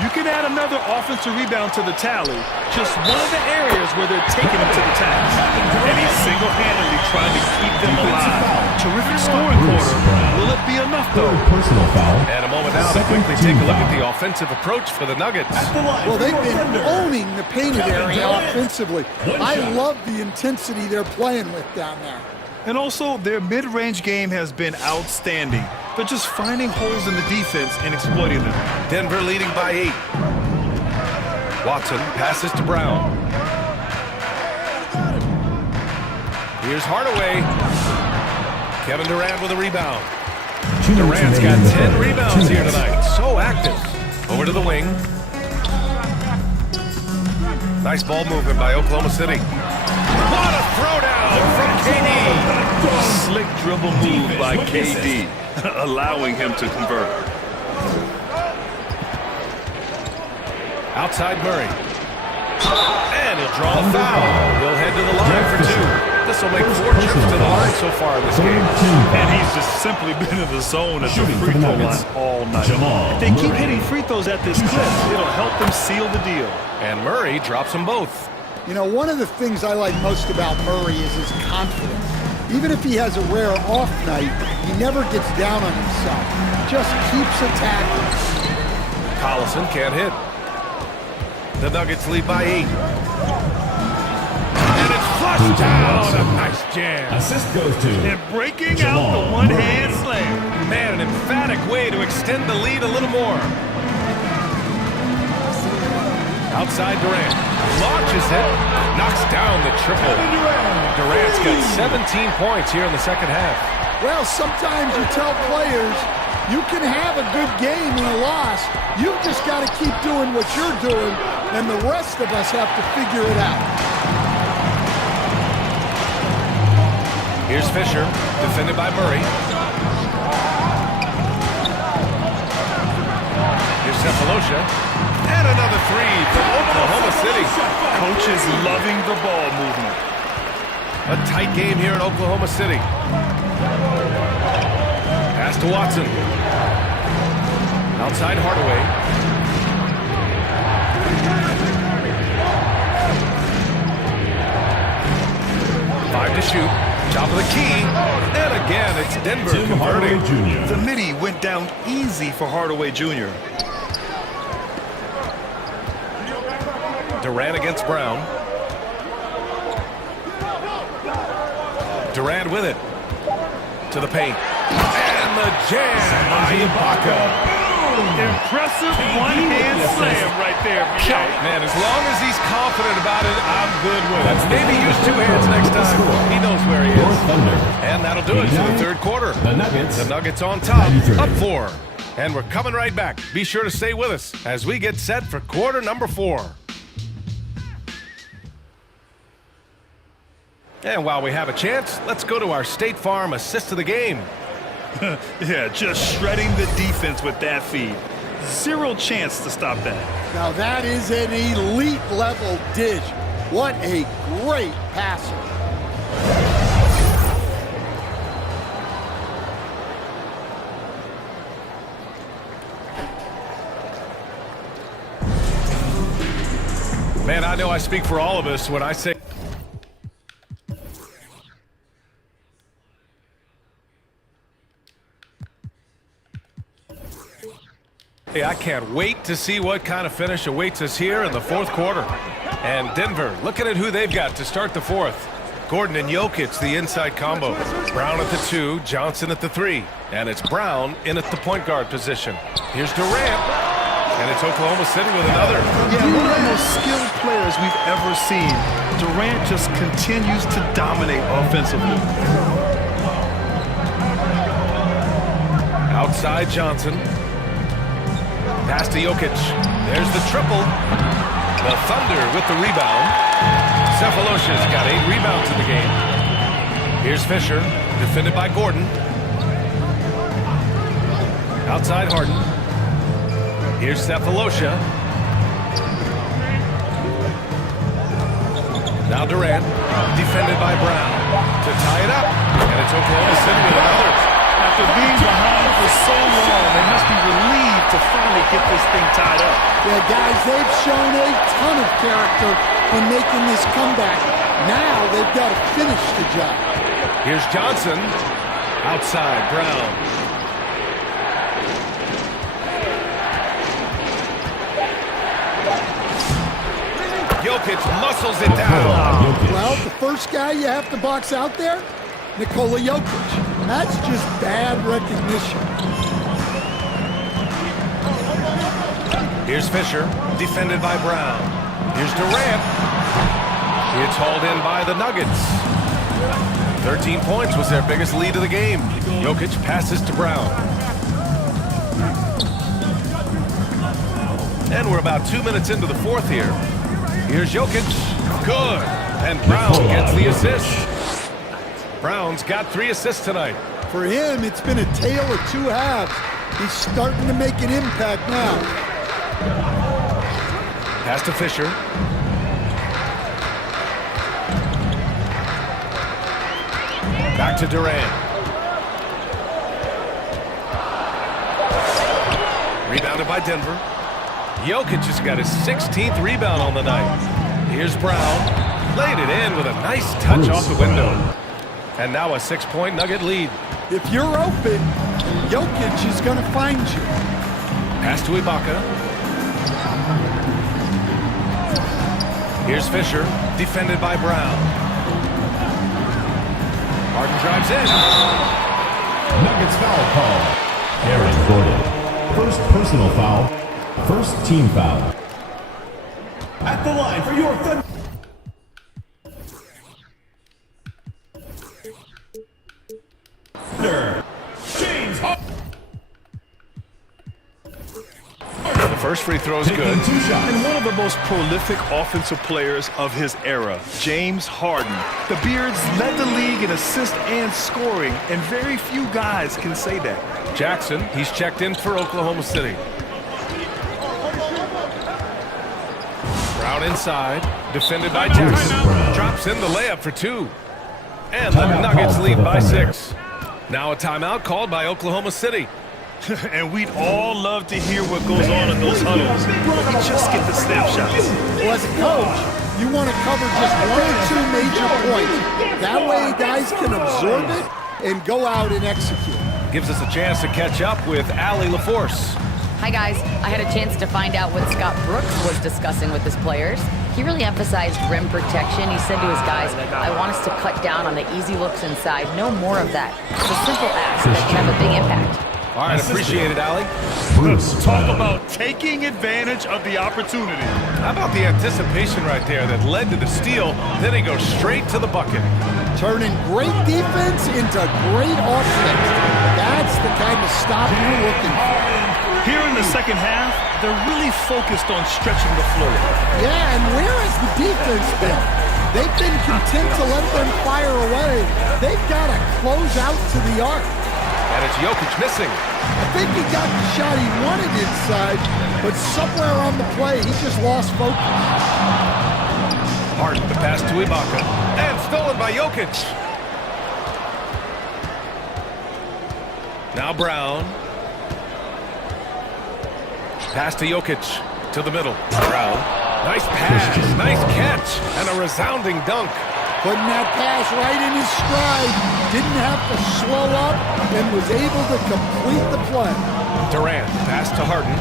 You can add another offensive rebound to the tally. Just one of the areas where they're taking him to the task. And he's single-handedly trying to keep them alive. Terrific scoring quarter. Will it be enough, though? Personal foul. And a moment now to quickly take a look at the offensive approach for the Nuggets. Well, they've been owning the painted area offensively. I love the intensity they're playing with down there. And also, their mid-range game has been outstanding. They're just finding holes in the defense and exploiting them. Denver leading by 8. Watson passes to Brown. Here's Hardaway. Kevin Durant with a rebound. Durant's got 10 rebounds here tonight. So active. Over to the wing. Nice ball movement by Oklahoma City. What a throwdown from KD. Slick dribble move by KD, allowing him to convert. Outside Murray. And he'll draw a foul. He'll head to the line for 2. This will make 4 trips to the line so far in this game. And he's just simply been in the zone at the free throw line all night. If they keep hitting free throws at this clip, it'll help them seal the deal. And Murray drops them both. You know, one of the things I like most about Murray is his confidence. Even if he has a rare off night, he never gets down on himself. Just keeps attacking. Collison can't hit. The Nuggets lead by 8. And it's flushed down. A nice jam. Assist goes to. And breaking out the one-hand slam. Man, an emphatic way to extend the lead a little more. Outside Durant. Launches it. Knocks down the triple. Durant's got 17 points here in the second half. Well, sometimes you tell players, you can have a good game in a loss. You've just got to keep doing what you're doing, and the rest of us have to figure it out. Here's Fisher, defended by Murray. Here's Cephalosha. And another three from Oklahoma City. Coach is loving the ball movement. A tight game here in Oklahoma City. Pass to Watson. Outside Hardaway. 5 to shoot. Top of the key. And again, it's Denver converting. The midi went down easy for Hardaway Jr. Durant against Brown. Durant with it. To the paint. And the jam by Ibaka. Impressive one-hand slam right there. Man, as long as he's confident about it, I'm good with it. Maybe use 2 hands next time. He knows where he is. And that'll do it to the third quarter. The Nuggets on top, up 4. And we're coming right back. Be sure to stay with us as we get set for quarter number 4. And while we have a chance, let's go to our State Farm assist of the game. Yeah, just shredding the defense with that feed. Zero chance to stop that. Now that is an elite level dish. What a great passer. Man, I know I speak for all of us when I say hey, I can't wait to see what kind of finish awaits us here in the fourth quarter. And Denver, looking at who they've got to start the fourth. Gordon and Jokic, the inside combo. Brown at the 2, Johnson at the 3. And it's Brown in at the point guard position. Here's Durant. And it's Oklahoma City with another. Yeah, one of the most skilled players we've ever seen. Durant just continues to dominate offensively. Outside Johnson. Pass to Jokic. There's the triple. The Thunder with the rebound. Cephalosha's got 8 rebounds in the game. Here's Fisher, defended by Gordon. Outside Harden. Here's Cephalosha. Now Durant, defended by Brown. To tie it up. And it's Oklahoma City with another. After being behind for so long, they must be relieved to finally get this thing tied up. Yeah, guys, they've shown a ton of character in making this comeback. Now they've got to finish the job. Here's Johnson. Outside, Brown. Jokic muscles it down. Well, the first guy you have to box out there, Nikola Jokic. That's just bad recognition. Here's Fisher, defended by Brown. Here's Durant. It's hauled in by the Nuggets. 13 points was their biggest lead of the game. Jokic passes to Brown. And we're about 2 minutes into the fourth here. Here's Jokic. Good. And Brown gets the assist. Brown's got 3 assists tonight. For him, it's been a tale of 2 halves. He's starting to make an impact now. Pass to Fisher. Back to Durant. Rebounded by Denver. Jokic has got his 16th rebound on the night. Here's Brown. Laid it in with a nice touch off the window. And now a 6-point Nugget lead. If you're open, Jokic is going to find you. Pass to Ibaka. Here's Fisher, defended by Brown. Harden drives in. Nuggets foul call. Aaron Gordon. First personal foul. First team foul. At the line for your Thunder. James Harden. The first free throw is good. And one of the most prolific offensive players of his era, James Harden. The Beards led the league in assists and scoring, and very few guys can say that. Jackson, he's checked in for Oklahoma City. Brown inside, defended by Jackson. Drops in the layup for 2. And the Nuggets lead by 6. Now a timeout called by Oklahoma City. And we'd all love to hear what goes on in those huddles. You just get the snapshots. Well, as a coach, you want to cover just 1 or 2 major points. That way guys can absorb it and go out and execute. Gives us a chance to catch up with Allie LaForce. Hi guys, I had a chance to find out what Scott Brooks was discussing with his players. He really emphasized rim protection. He said to his guys, I want us to cut down on the easy looks inside. No more of that. It's a simple ask that can have a big impact. All right, appreciate it, Allie. Talk about taking advantage of the opportunity. How about the anticipation right there that led to the steal, then he goes straight to the bucket. Turning great defense into great offense. That's the kind of stop you're looking for. Here in the second half, they're really focused on stretching the floor. Yeah, and where has the defense been? They've been content to let them fire away. They've got to close out to the arc. And it's Jokic missing. I think he got the shot he wanted inside, but somewhere on the play, he just lost focus. Harden, the pass to Ibaka. And stolen by Jokic. Now Brown. Pass to Jokic. To the middle. Brown. Nice pass. Nice catch. And a resounding dunk. Putting that pass right in his stride. Didn't have to slow up and was able to complete the play. Durant. Pass to Harden.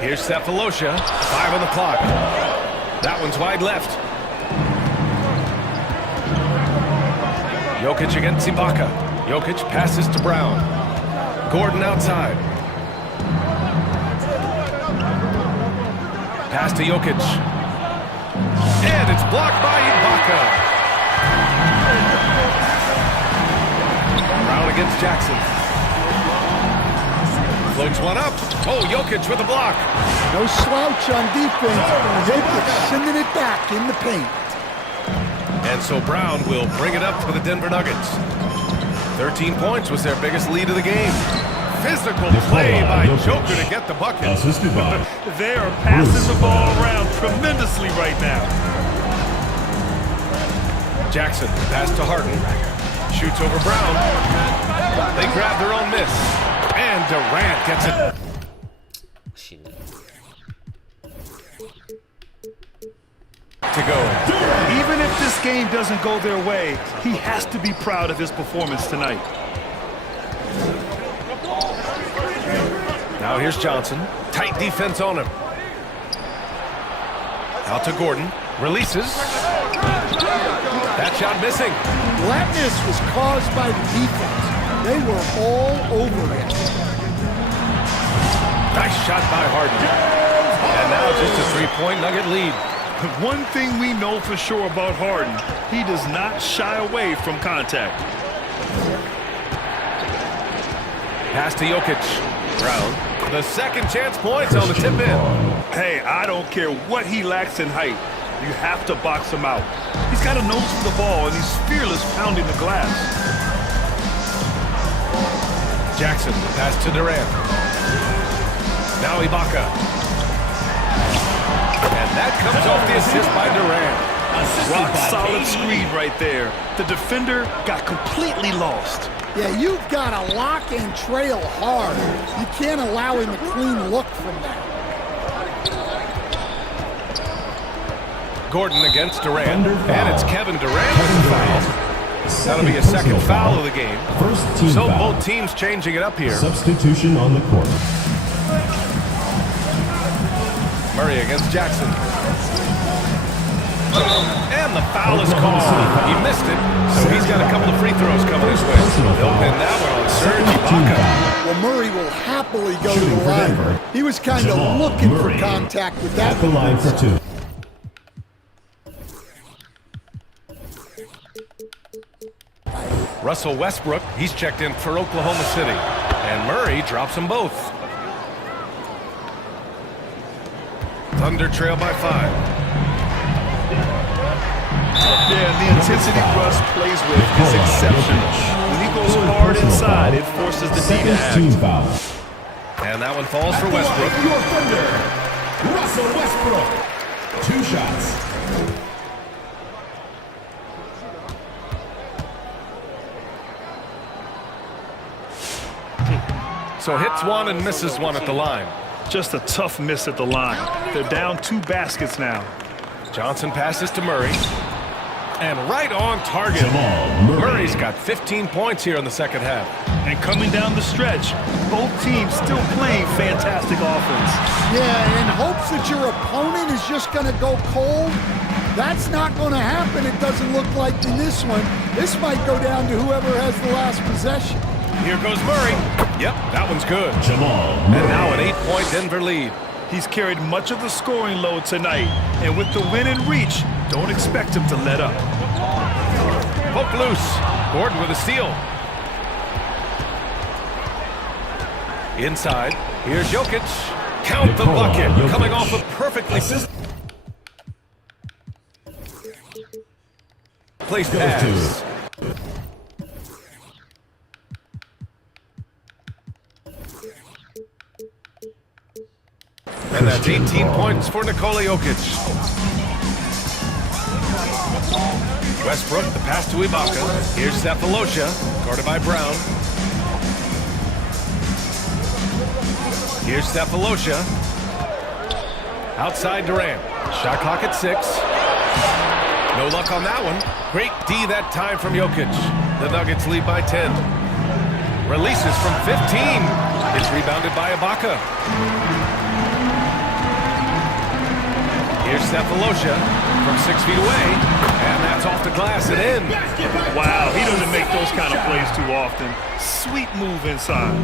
Here's Cephalosha. 5 on the clock. That one's wide left. Jokic against Ibaka. Jokic passes to Brown. Gordon outside. Pass to Jokic. And it's blocked by Ibaka. Brown against Jackson. Floats one up. Oh, Jokic with a block. No slouch on defense. Jokic sending it back in the paint. And so Brown will bring it up for the Denver Nuggets. 13 points was their biggest lead of the game. Physical play by Joker to get the bucket. They are passing the ball around tremendously right now. Jackson, pass to Harden. Shoots over Brown. They grab their own miss. And Durant gets it. To go. Even if this game doesn't go their way, he has to be proud of his performance tonight. Now here's Johnson. Tight defense on him. Out to Gordon. Releases. That shot missing. Flatness was caused by the defense. They were all over it. Nice shot by Harden. And now just a 3-point Nugget lead. One thing we know for sure about Harden, he does not shy away from contact. Pass to Jokic. Brown. The second chance points on the tip in. Hey, I don't care what he lacks in height. You have to box him out. He's got a nose for the ball, and he's fearless pounding the glass. Jackson, pass to Durant. Now Ibaka. And that comes off the assist by Durant. Rock solid screen right there. The defender got completely lost. Yeah, you've got to lock and trail hard. You can't allow him a clean look from that. Gordon against Durant. And it's Kevin Durant with the foul. That'll be a second foul of the game. So both teams changing it up here. Substitution on the court. Murray against Jackson. And the foul is called. He missed it, so he's got a couple of free throws coming his way. They'll pin that one on Serge Ibaka. Well, Murray will happily go to the line. He was kind of looking for contact with that. At the line for 2. Russell Westbrook, he's checked in for Oklahoma City. And Murray drops them both. Thunder trail by 5. Yeah, and the intensity Russ plays with is exceptional. When he goes hard inside, it forces the D to act. And that one falls for Westbrook. Your Thunder, Russell Westbrook. 2 shots. So hits one and misses one at the line. Just a tough miss at the line. They're down 2 baskets now. Johnson passes to Murray. And right on target. Murray's got 15 points here in the second half. And coming down the stretch, both teams still playing fantastic offense. Yeah, in hopes that your opponent is just going to go cold, that's not going to happen. It doesn't look like in this one. This might go down to whoever has the last possession. Here goes Murray. Yep, that one's good. And now an 8-point Denver lead. He's carried much of the scoring load tonight, and with the win in reach, don't expect him to let up. Poke loose. Gordon with a steal. Inside. Here's Jokic. Count the bucket. Coming off a perfectly placed pass. And that's 18 points for Nikola Jokic. Westbrook, the pass to Ibaka. Here's Cephalosha, guarded by Brown. Here's Cephalosha. Outside Durant. Shot clock at 6. No luck on that one. Great D that time from Jokic. The Nuggets lead by 10. Releases from 15. It's rebounded by Ibaka. Here's Cephalosha from 6 feet away, and that's off the glass and in. Wow, he doesn't make those kind of plays too often. Sweet move inside.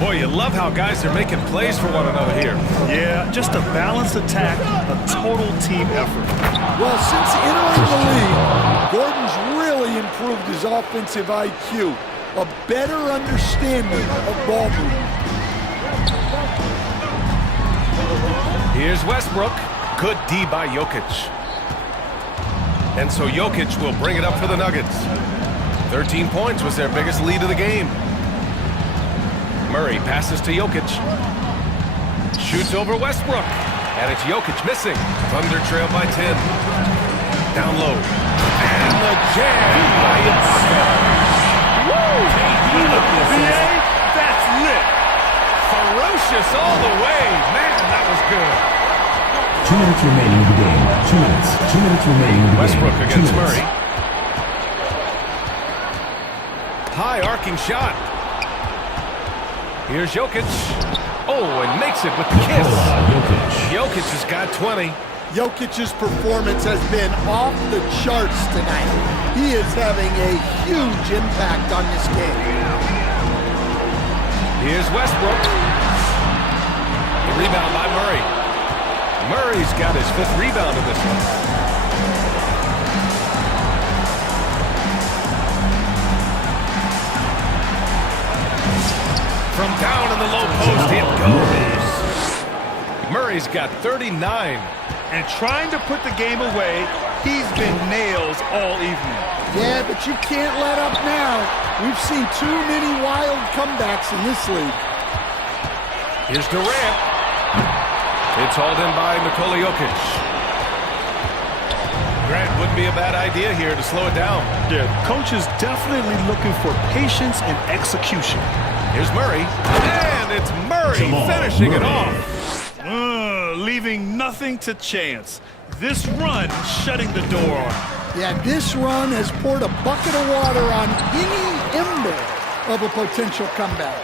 Boy, you love how guys are making plays for one another here. Yeah, just a balanced attack, a total team effort. Well, since entering the league, Gordon's really improved his offensive IQ, a better understanding of ball movement. Here's Westbrook. Good D by Jokic. And so Jokic will bring it up for the Nuggets. 13 points was their biggest lead of the game. Murray passes to Jokic. Shoots over Westbrook. And it's Jokic missing. Thunder trail by 10. Down low. And the jam by Ibaka. Woo! NBA, that's lit. Ferocious all the way. Man, that was good. 2 minutes remaining in the game. 2 minutes. 2 minutes remaining in the Westbrook game. against Murray. High arcing shot. Here's Jokic. Oh, and makes it with the kiss. Jokic has got 20. Jokic's performance has been off the charts tonight. He is having a huge impact on this game. Here's Westbrook. The rebound by Murray. Murray's got his 5th rebound in this one. From down in the low post, it goes. Murray's got 39. And trying to put the game away, he's been nails all evening. Yeah, but you can't let up now. We've seen too many wild comebacks in this league. Here's Durant. It's hauled in by Nikola Jokic. Grant wouldn't be a bad idea here to slow it down. Yeah, coach is definitely looking for patience and execution. Here's Murray. And it's Murray finishing it off. Leaving nothing to chance. This run shutting the door on him. Yeah, this run has poured a bucket of water on any ember of a potential comeback.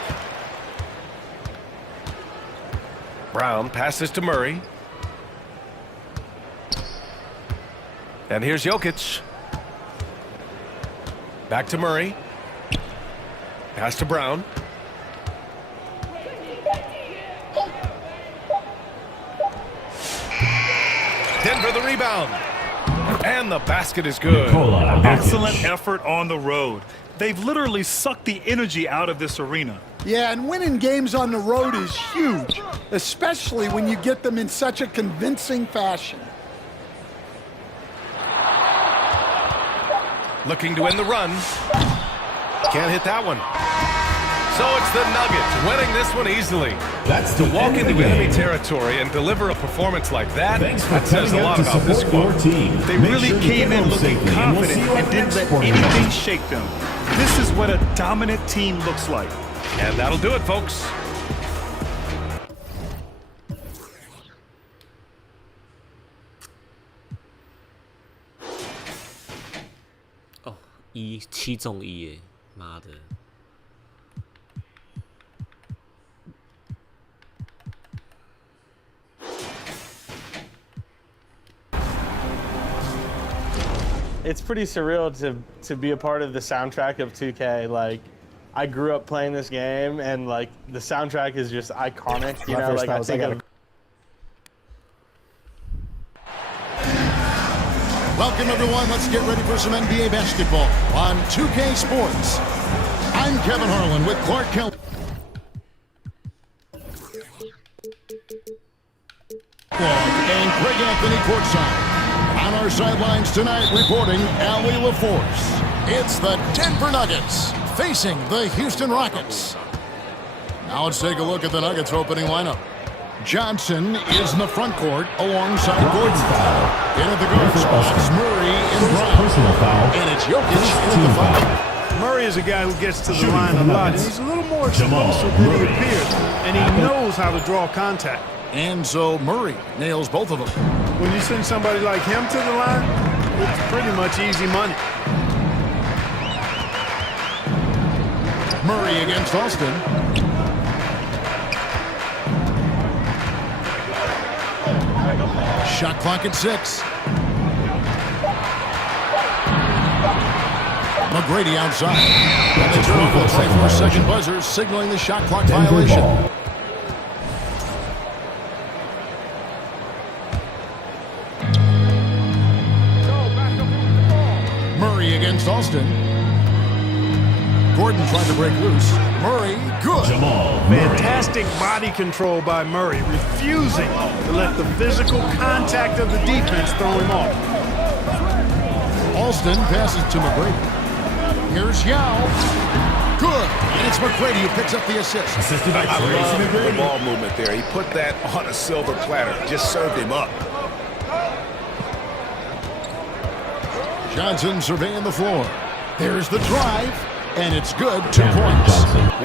Brown passes to Murray. And here's Jokic. Back to Murray. Pass to Brown. Denver the rebound. And the basket is good. Excellent effort on the road. They've literally sucked the energy out of this arena. Yeah, and winning games on the road is huge, especially when you get them in such a convincing fashion. Looking to end the run. Can't hit that one. So it's the Nuggets winning this one easily. That's to walk into enemy territory and deliver a performance like that, that says a lot about this squad. They really came in looking confident and didn't let anything shake them. This is what a dominant team looks like. And that'll do it, folks. Oh, 7中1耶，妈的！ It's pretty surreal to be a part of the soundtrack of 2K. Like, I grew up playing this game, and like the soundtrack is just iconic. You know, like I think of. Welcome everyone. Let's get ready for some NBA basketball on 2K Sports. I'm Kevin Harlan with Clark Kelly. And Greg Anthony courtside. On our sidelines tonight, reporting Allie LaForce. It's the Denver Nuggets facing the Houston Rockets. Now let's take a look at the Nuggets opening lineup. Johnson is in the front court alongside Gordon. In at the guard spots, Murray and Brown. And it's Jokic in the foul. Murray is a guy who gets to the line a lot, and he's a little more explosive than he appears, and he knows how to draw contact. And so Murray nails both of them. When you send somebody like him to the line, it's pretty much easy money. Murray against Austin. Shot clock at 6. McGrady outside. And they turn over the 24-second buzzer, signaling the shot clock violation. Murray against Austin. Gordon trying to break loose. Murray, good. Fantastic body control by Murray, refusing to let the physical contact of the defense throw him off. Austin passes to McGrady. Here's Yao. Good. And it's McGrady who picks up the assist. I love the ball movement there. He put that on a silver platter. Just served him up. Johnson surveying the floor. There's the drive, and it's good. 2 points.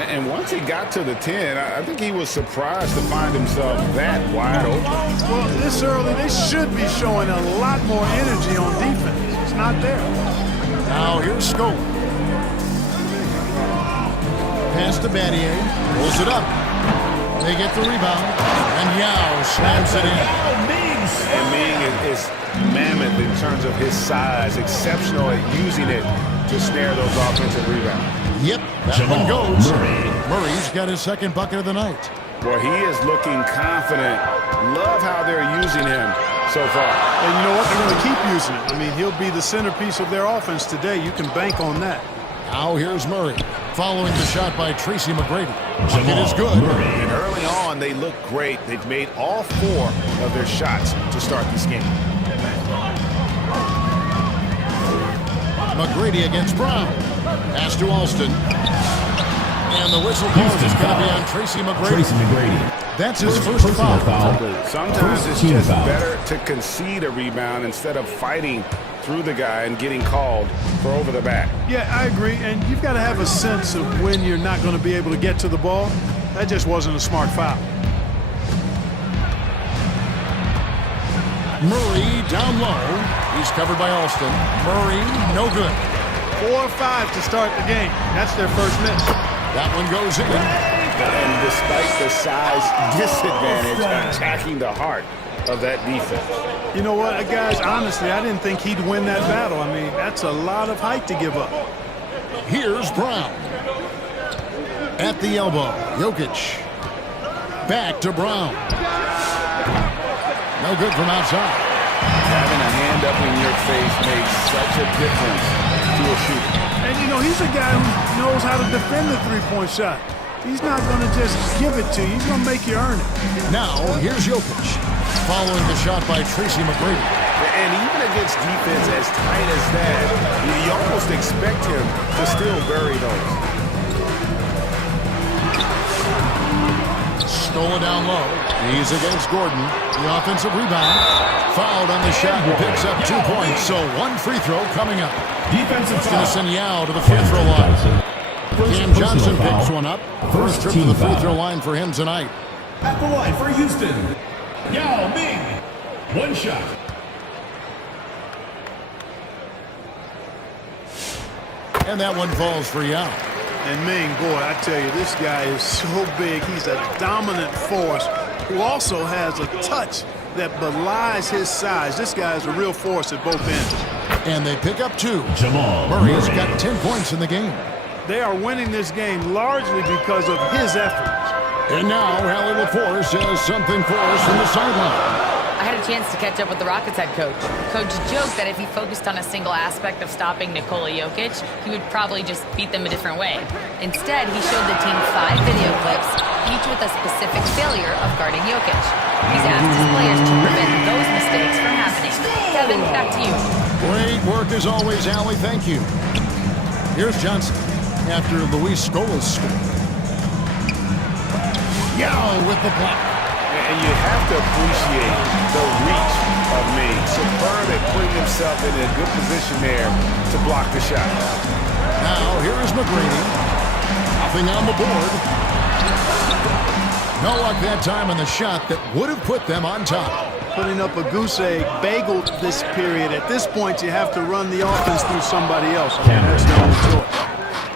And once he got to the 10, I think he was surprised to find himself that wide open. Well, this early, they should be showing a lot more energy on defense. It's not there. Now here's Scope. Pass to Battier. Pulls it up. They get the rebound. And Yao slams it in. And Ming is mammoth in terms of his size, exceptional at using it to snare those offensive rebounds. Yep, that one goes. Murray's got his second bucket of the night. Well, he is looking confident. Love how they're using him so far. And you know what? They're going to keep using him. I mean, he'll be the centerpiece of their offense today. You can bank on that. Now here's Murray, following the shot by Tracy McGrady. Bucket is good. And early on, they look great. They've made all 4 of their shots to start this game. McGrady against Brown. Pass to Alston. And the whistle goes. It's going to be on Tracy McGrady. That's his first foul. Sometimes it's just better to concede a rebound instead of fighting through the guy and getting called for over the back. Yeah, I agree. And you've got to have a sense of when you're not going to be able to get to the ball. That just wasn't a smart foul. Murray down low. He's covered by Alston. Murray, no good. 4 or 5 to start the game. That's their first miss. That one goes in. And despite the size disadvantage, attacking the heart of that defense. You know what, guys, honestly, I didn't think he'd win that battle. I mean, that's a lot of height to give up. Here's Brown. At the elbow, Jokic. Back to Brown. No good from outside. Having a hand up in your face makes such a difference to a shooter. And, you know, he's a guy who knows how to defend the three-point shot. He's not going to just give it to you. He's going to make you earn it. Now, here's Jokic, following the shot by Tracy McGrady. And even against defense as tight as that, you almost expect him to still bury those. Stolen down low. He's against Gordon. The offensive rebound. Fouled on the shot and picks up 2 points. So 1 free throw coming up. Defensive foul. It's going to send Yao to the free throw line. Cam Johnson picks one up. First trip to the free throw line for him tonight. At the line for Houston, Yao Ming. One shot. And that one falls for Yao. And Ming, boy, I tell you, this guy is so big. He's a dominant force who also has a touch that belies his size. This guy is a real force at both ends. And they pick up 2. Jamal Murray's got 10 points in the game. They are winning this game largely because of his efforts. And now, Allie LaForce has something for us from the sideline. I had a chance to catch up with the Rockets head coach. Coach joked that if he focused on a single aspect of stopping Nikola Jokic, he would probably just beat them a different way. Instead, he showed the team 5 video clips, each with a specific failure of guarding Jokic. He's asked his players to prevent those mistakes from happening. Kevin, back to you. Great work as always, Allie. Thank you. Here's Johnson after Luis Scola's score. Yao with the block. And you have to appreciate the reach of Ming. Superb at putting himself in a good position there to block the shot. Now, here is McGrady. Nothing on the board. No luck that time on the shot that would have put them on top. Putting up a goose egg, bageled this period. At this point, you have to run the offense through somebody else. That's the only choice.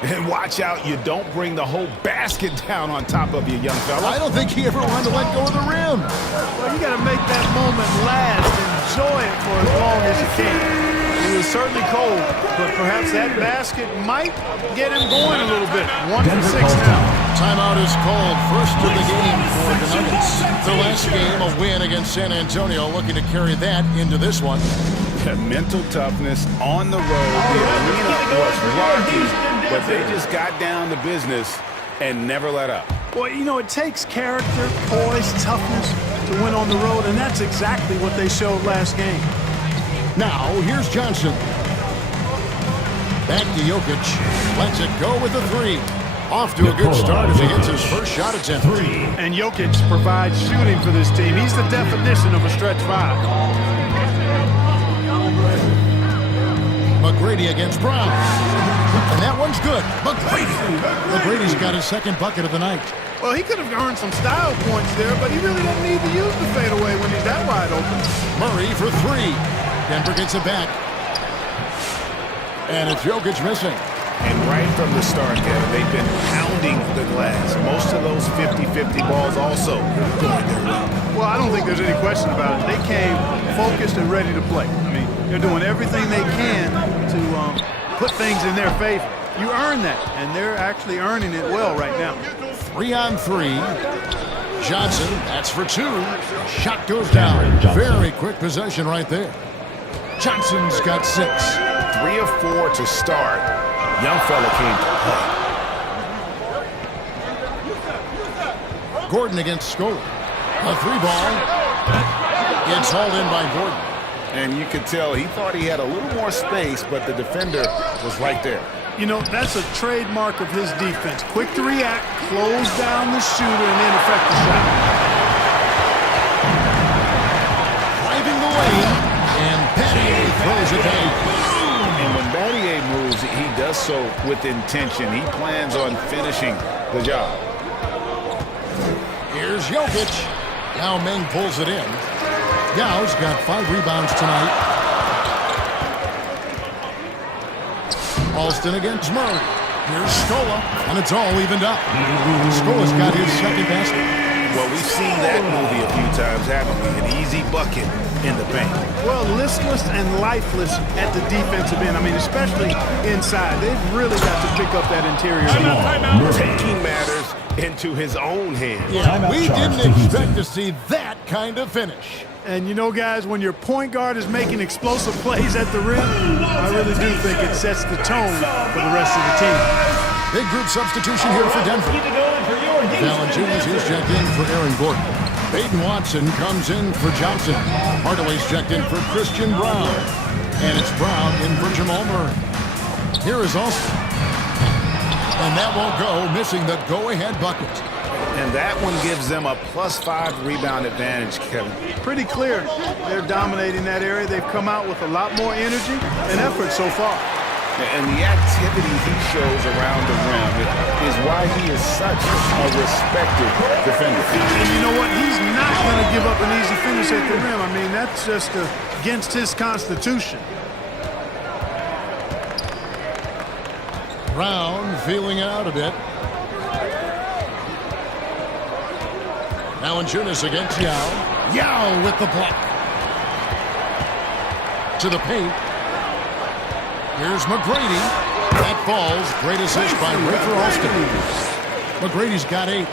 And watch out, you don't bring the whole basket down on top of you, young fella. I don't think he ever wanted to let go of the rim. Well, you got to make that moment last. Enjoy it for as long as you can. It was certainly cold, but perhaps that basket might get him going a little bit. 1 for 6 now. Timeout is called. First of the game for the Nuggets. The last game, a win against San Antonio, looking to carry that into this one. Mental toughness on the road. The arena was rocky, but they just got down to business and never let up. Well, you know, it takes character, poise, toughness to win on the road, and that's exactly what they showed last game. Now, here's Johnson. Back to Jokic. Lets it go with a 3. Off to a good start as he hits his first shot attempt. 3. And Jokic provides shooting for this team. He's the definition of a stretch 5. McGrady against Brown. And that one's good. McGrady's got his second bucket of the night. Well, he could have earned some style points there, but he really doesn't need to use the fadeaway when he's that wide open. Murray for 3. Denver gets it back. And it's Jokic missing. And right from the start, Kevin, they've been pounding the glass. Most of those 50-50 balls also going their way. Well, I don't think there's any question about it. They came focused and ready to play. I mean, they're doing everything they can to put things in their favor. You earn that, and they're actually earning it well right now. 3 on 3. Johnson, that's for 2. Shot goes down. Very quick possession right there. Johnson's got 6. 3 of 4 to start. Young fella came to play. Gordon against Scola. A 3-ball. It's hauled in by Gordon. And you could tell he thought he had a little more space, but the defender was right there. You know, that's a trademark of his defense. Quick to react, close down the shooter, and then affect the shot. Driving the lane, and Battier throws it down. And when Battier moves, he does so with intention. He plans on finishing the job. Here's Jokic. Now Ming pulls it in. Yao's got 5 rebounds tonight. Alston against Murray. Here's Scola, and it's all evened up. Scola's got his second basket. Well, we've seen that movie a few times, haven't we? An easy bucket in the paint. Well, listless and lifeless at the defensive end. I mean, especially inside. They've really got to pick up that interior. Taking matters into his own hands. Yeah, we didn't expect to see that kind of finish. And you know, guys, when your point guard is making explosive plays at the rim, I really do think it sets the tone for the rest of the team. Big group substitution here for Denver. Valanciunas is checked in for Aaron Gordon. Peyton Watson comes in for Johnson. Hardaway's checked in for Christian Brown. And it's Brown in for Jamal Murray. Here is Alston. And that won't go, missing the go-ahead bucket. And that one gives them a +5 rebound advantage, Kevin. Pretty clear. They're dominating that area. They've come out with a lot more energy and effort so far. And the activity he shows around the rim is why he is such a respected defender. And you know what? He's not going to give up an easy finish at the rim. I mean, that's just against his constitution. Brown feeling it out a bit. Valanciunas against Yao. Yao with the block. To the paint. Here's McGrady. That falls. Great assist by Rafer Alston. McGrady's got 8.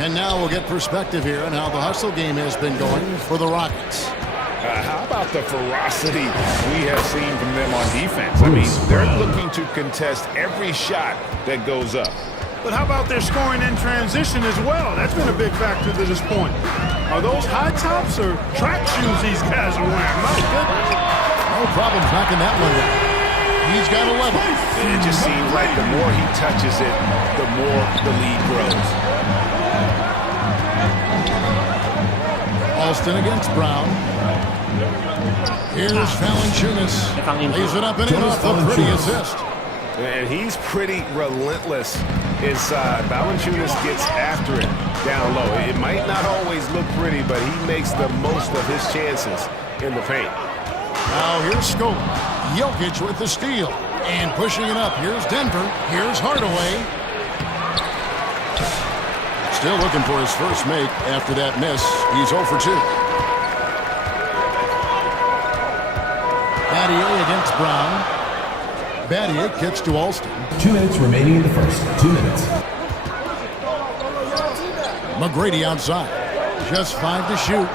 And now we'll get perspective here on how the hustle game has been going for the Rockets. How about the ferocity we have seen from them on defense? I mean, they're looking to contest every shot that goes up. But how about their scoring in transition as well? That's been a big factor to this point. Are those high tops or track shoes these guys are wearing? My goodness. No problems knocking that one down. He's got 11. It just seems like the more he touches it, the more the lead grows. Alston against Brown. Here's Valanciunas. Lays it up and in off a pretty assist. And he's pretty relentless inside. Valanciunas gets after it down low. It might not always look pretty, but he makes the most of his chances in the paint. Now here's Scope. Jokic with the steal. And pushing it up. Here's Denver. Here's Hardaway. Still looking for his first make after that miss. He's 0 for 2. Battier against Brown. Battier kicks to Alston. 2 minutes remaining in the first. 2 minutes. McGrady outside. Just 5 to shoot.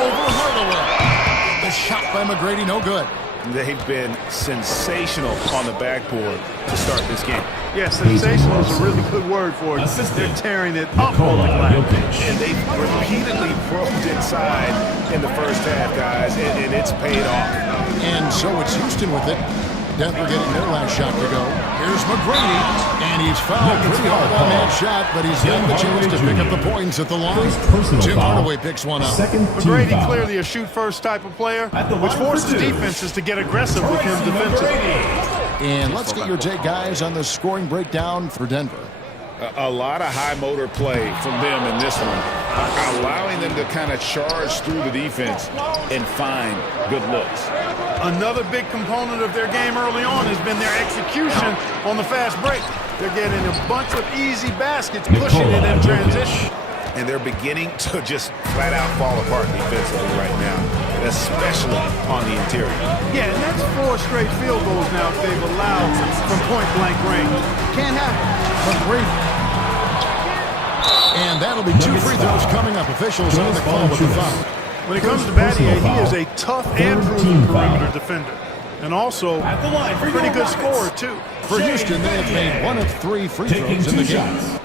Over Hardaway. The shot by McGrady, no good. They've been sensational on the backboard to start this game. Yeah, sensational is a really good word for it. They're tearing it up on the glass. And they've repeatedly probed inside in the first half, guys, and it's paid off. And so it's Houston with it. Denver getting their last shot to go. Here's McGrady, and he's fouled pretty hard on that shot, but he's got the chance to pick up the points at the line. Tim Hardaway picks one up. McGrady clearly a shoot-first type of player, which forces defenses to get aggressive with him defensively. And let's get your take, guys, on the scoring breakdown for Denver. A lot of high motor play from them in this one, allowing them to kind of charge through the defense and find good looks. Another big component of their game early on has been their execution on the fast break. They're getting a bunch of easy baskets, pushing it in transition. And they're beginning to just flat out fall apart defensively right now, especially on the interior. Yeah, and that's 4 straight field goals now they've allowed from point-blank range. Can't happen. McGrady. And that'll be 2 free throws coming up. Officials on the call with the foul. When it comes to Battier, he is a tough and proven perimeter defender. And also a pretty good scorer, too. For Houston, they have made 1 of 3 free throws in the game.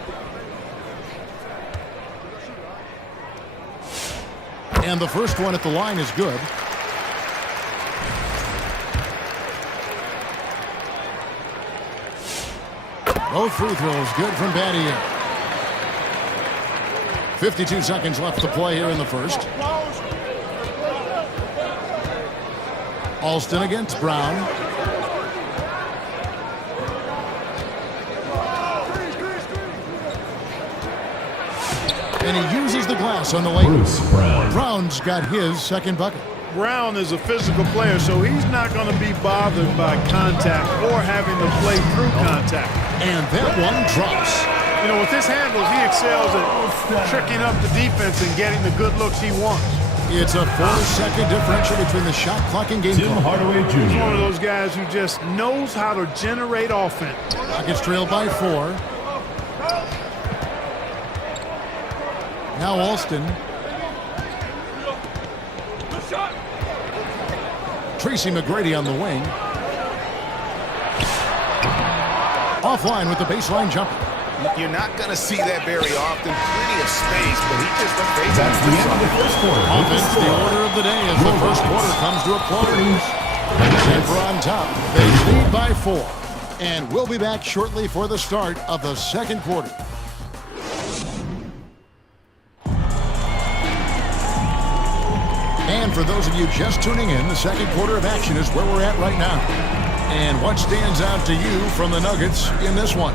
And the first one at the line is good. Both free throws good from Battier. 52 seconds left to play here in the first. Alston against Brown. And he uses the glass on the layup. Brown's got his second bucket. Brown is a physical player, so he's not going to be bothered by contact or having to play through contact. And that one drops. You know, with his handles, he excels at tricking up the defense and getting the good looks he wants. It's a 4-second differential between the shot clock and game clock. Hardaway Jr. He's one of those guys who just knows how to generate offense. Rockets trailed by 4. Now Alston. Tracy McGrady on the wing. Offline with the baseline jumper. You're not going to see that very often. Plenty of space, but he just evades That's the end of the first quarter. Offense, the order of the day as the first quarter comes to a close. Denver on top. They lead by 4. And we'll be back shortly for the start of the second quarter. And And for those of you just tuning in, the second quarter of action is where we're at right now. And what stands out to you from the Nuggets in this one?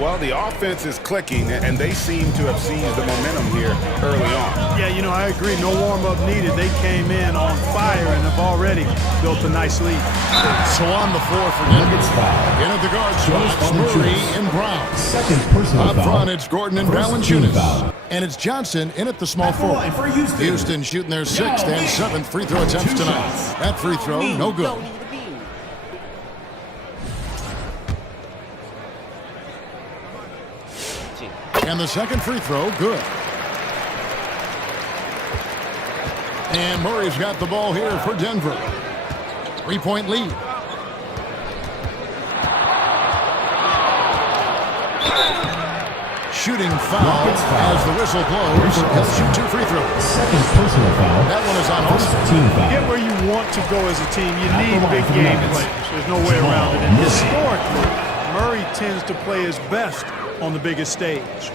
Well, the offense is clicking, and they seem to have seized the momentum here early on. Yeah, you know, I agree. No warm-up needed. They came in on fire and have already built a nice lead. So on the floor for Nuggets foul. In at the guard spots, Murray and Brown. Second personal foul. Up front, it's Gordon and Valanciunas. And it's Johnson in at the small forward. Houston shooting their 6th and 7th free throw attempts tonight. That free throw, no good. And the second free throw, good. And Murray's got the ball here for Denver. 3-point lead. Shooting foul as the whistle blows. He'll shoot 2 free throws. Second personal foul. That one is on Austin. Team foul. Get where you want to go as a team. You need big game players. There's no way around it. And historically, Murray tends to play his best on the biggest stage.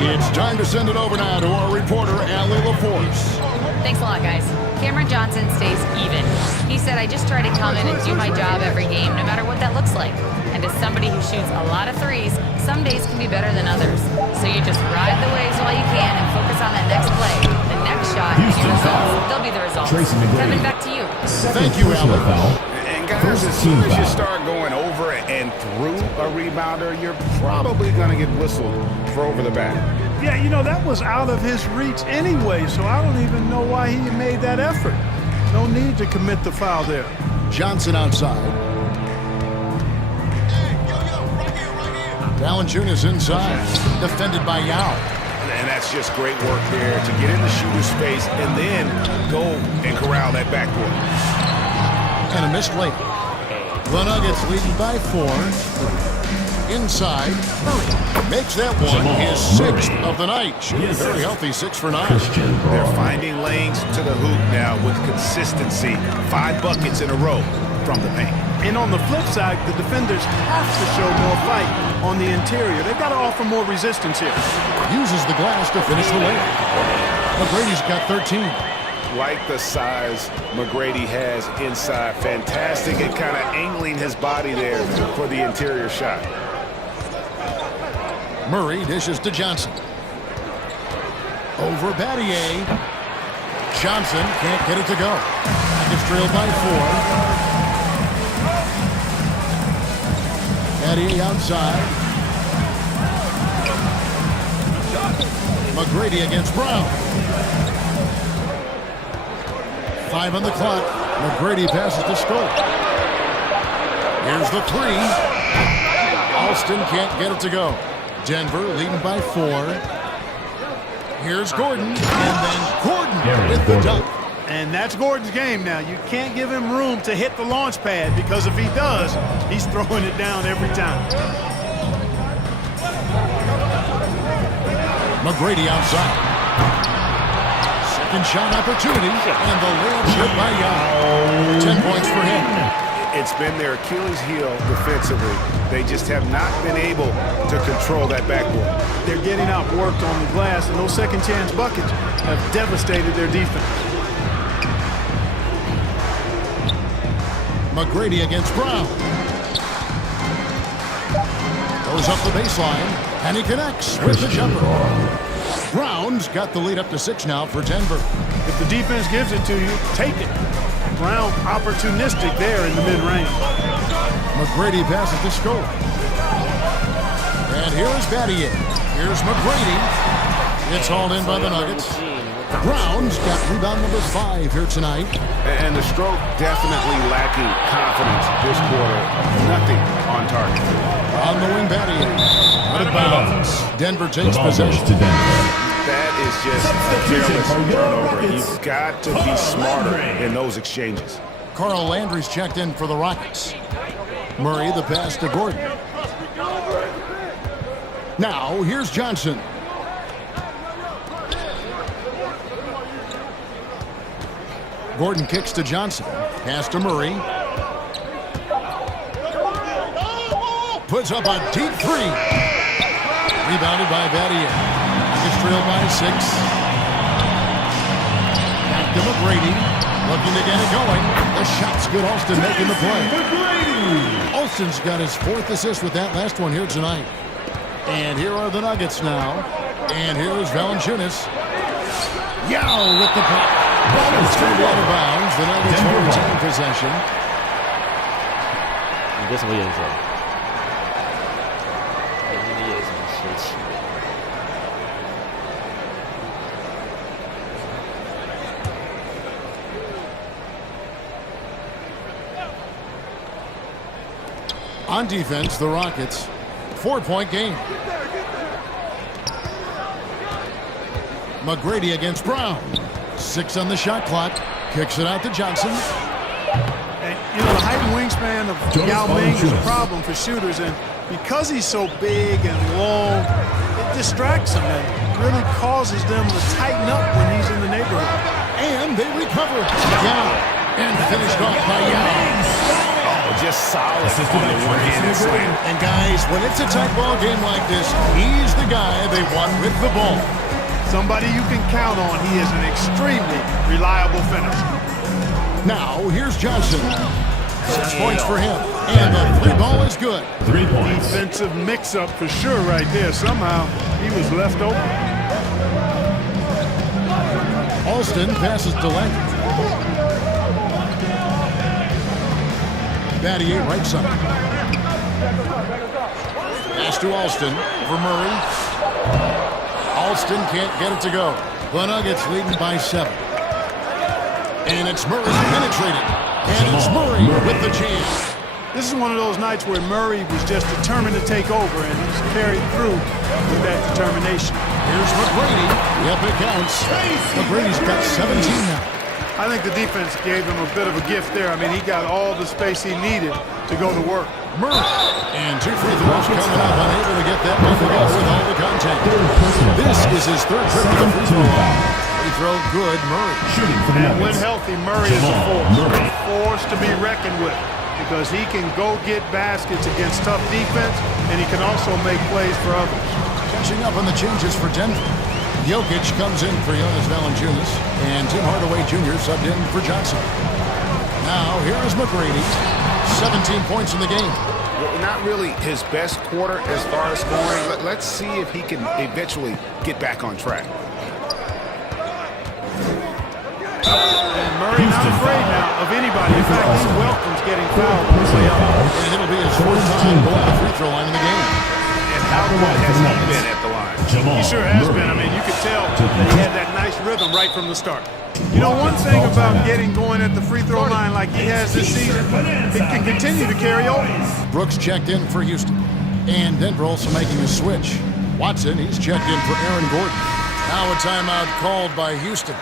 It's time to send it over now to our reporter, Allie LaForce. Thanks a lot, guys. Cameron Johnson stays even. He said, I just try to come in and do my job every game, no matter what that looks like. And as somebody who shoots a lot of threes, some days can be better than others. So you just ride the waves while you can and focus on that next play, the next shot, and your results. They'll be the results. Kevin, back to you. Thank you, Allie. And guys, as soon as you start going over and through a rebounder, you're probably going to get whistled for over the back. Yeah, you know, that was out of his reach anyway, so I don't even know why he made that effort. No need to commit the foul there. Johnson outside. Valanciunas inside. Defended by Yao. And that's just great work there to get in the shooter's space and then go and corral that backboard. And a missed late. The Nuggets leading by 4. Inside, Murray makes that one his 6th of the night. Shooting very healthy, 6 for 9. They're finding lanes to the hoop now with consistency. 5 buckets in a row from the paint. And on the flip side, the defenders have to show more fight on the interior. They've got to offer more resistance here. Uses the glass to finish the layup. McGrady's got 13. Like the size McGrady has inside. Fantastic at kind of angling his body there for the interior shot. Murray dishes to Johnson. Over Battier. Johnson can't get it to go. It's trailed by 4. Battier outside. McGrady against Brown. 5 on the clock. McGrady passes to Stoll. Here's the 3. Alston can't get it to go. Denver leading by 4. Here's Gordon, and then Gordon with the dunk. And that's Gordon's game now. You can't give him room to hit the launch pad because if he does, he's throwing it down every time. McGrady outside. Second shot opportunity, and the layup shot by Yao. 10 points for him. It's been their Achilles heel defensively. They just have not been able to control that backboard. They're getting outworked on the glass, and those second chance buckets have devastated their defense. McGrady against Brown. Goes up the baseline, and he connects with the jumper. Brown's got the lead up to 6 now for Denver. If the defense gives it to you, take it. Brown opportunistic there in the mid-range. McGrady passes to Stoll. And here is Battier. Here's McGrady. It's hauled in by the Nuggets. Brown's got rebound number 5 here tonight. And the stroke definitely lacking confidence this quarter. Nothing on target. On the wing, Battier. Out of bounds. Denver takes possession. To Denver. That is just a careless turnover. You've got to be smarter in those exchanges. Carl Landry's checked in for the Rockets. Murray the pass to Gordon. Now here's Johnson. Gordon kicks to Johnson. Pass to Murray. Puts up a deep 3. Rebounded by Battier. It's trailed by 6. Back to McGrady. Looking to get it going. The shot's good. Alston making the play. Alston's got his 4th assist with that last one here tonight. And here are the Nuggets now. And here's Valanciunas. Yao with the block. Ball is turned out of bounds. The Nuggets will retain possession. 你这什么眼神？你的眼神邪气。On defense, the Rockets. 4-point game. McGrady against Brown. 6 on the shot clock. Kicks it out to Johnson. And, you know, the height and wingspan of Yao Ming is a problem for shooters, and because he's so big and long, it distracts them and really causes them to tighten up when he's in the neighborhood. And they recover. Yao. And finished off by Yao. Just solid on the one-handed slam. And guys, when it's a tight ball game like this, he's the guy they want with the ball. Somebody you can count on. He is an extremely reliable finisher. Now, here's Johnson. 6 points for him. And the 3 ball is good. 3 points. Defensive mix-up for sure right there. Somehow, he was left open. Alston passes to Leonard. Battier right side. Pass to Alston for Murray. Alston can't get it to go. The Nuggets leading by 7. And it's Murray penetrating. And it's Murray with the jam. This is one of those nights where Murray was just determined to take over, and he's carried through with that determination. Here's McGrady. Yep, it counts. McGrady's got 17 now. I think the defense gave him a bit of a gift there. I mean, he got all the space he needed to go to work. Murray. And 2 free throws coming up. Unable to get that one to go with all the contact. This is his 3rd trip to the free throw line. Free throw good, Murray. And when healthy, Murray is a force to be reckoned with, because he can go get baskets against tough defense, and he can also make plays for others. Catching up on the changes for Denver. Jokic comes in for Jonas Valanciunas, and Tim Hardaway Jr. subbed in for Johnson. Now, here is McGrady. 17 points in the game. Well, not really his best quarter as far as scoring. Let's see if he can eventually get back on track. And Murray not afraid now of anybody. In fact, he welcomes getting fouled on the way up. And it'll be his 4th time going to the free throw line in the game. And how good has he been at the line? He sure has been. I mean, you could tell that he had that nice rhythm right from the start. You know, one thing about getting going at the free throw line like he has this season, it can continue to carry over. Brooks checked in for Houston. And Denver also making a switch. Watson, he's checked in for Aaron Gordon. Now a timeout called by Houston.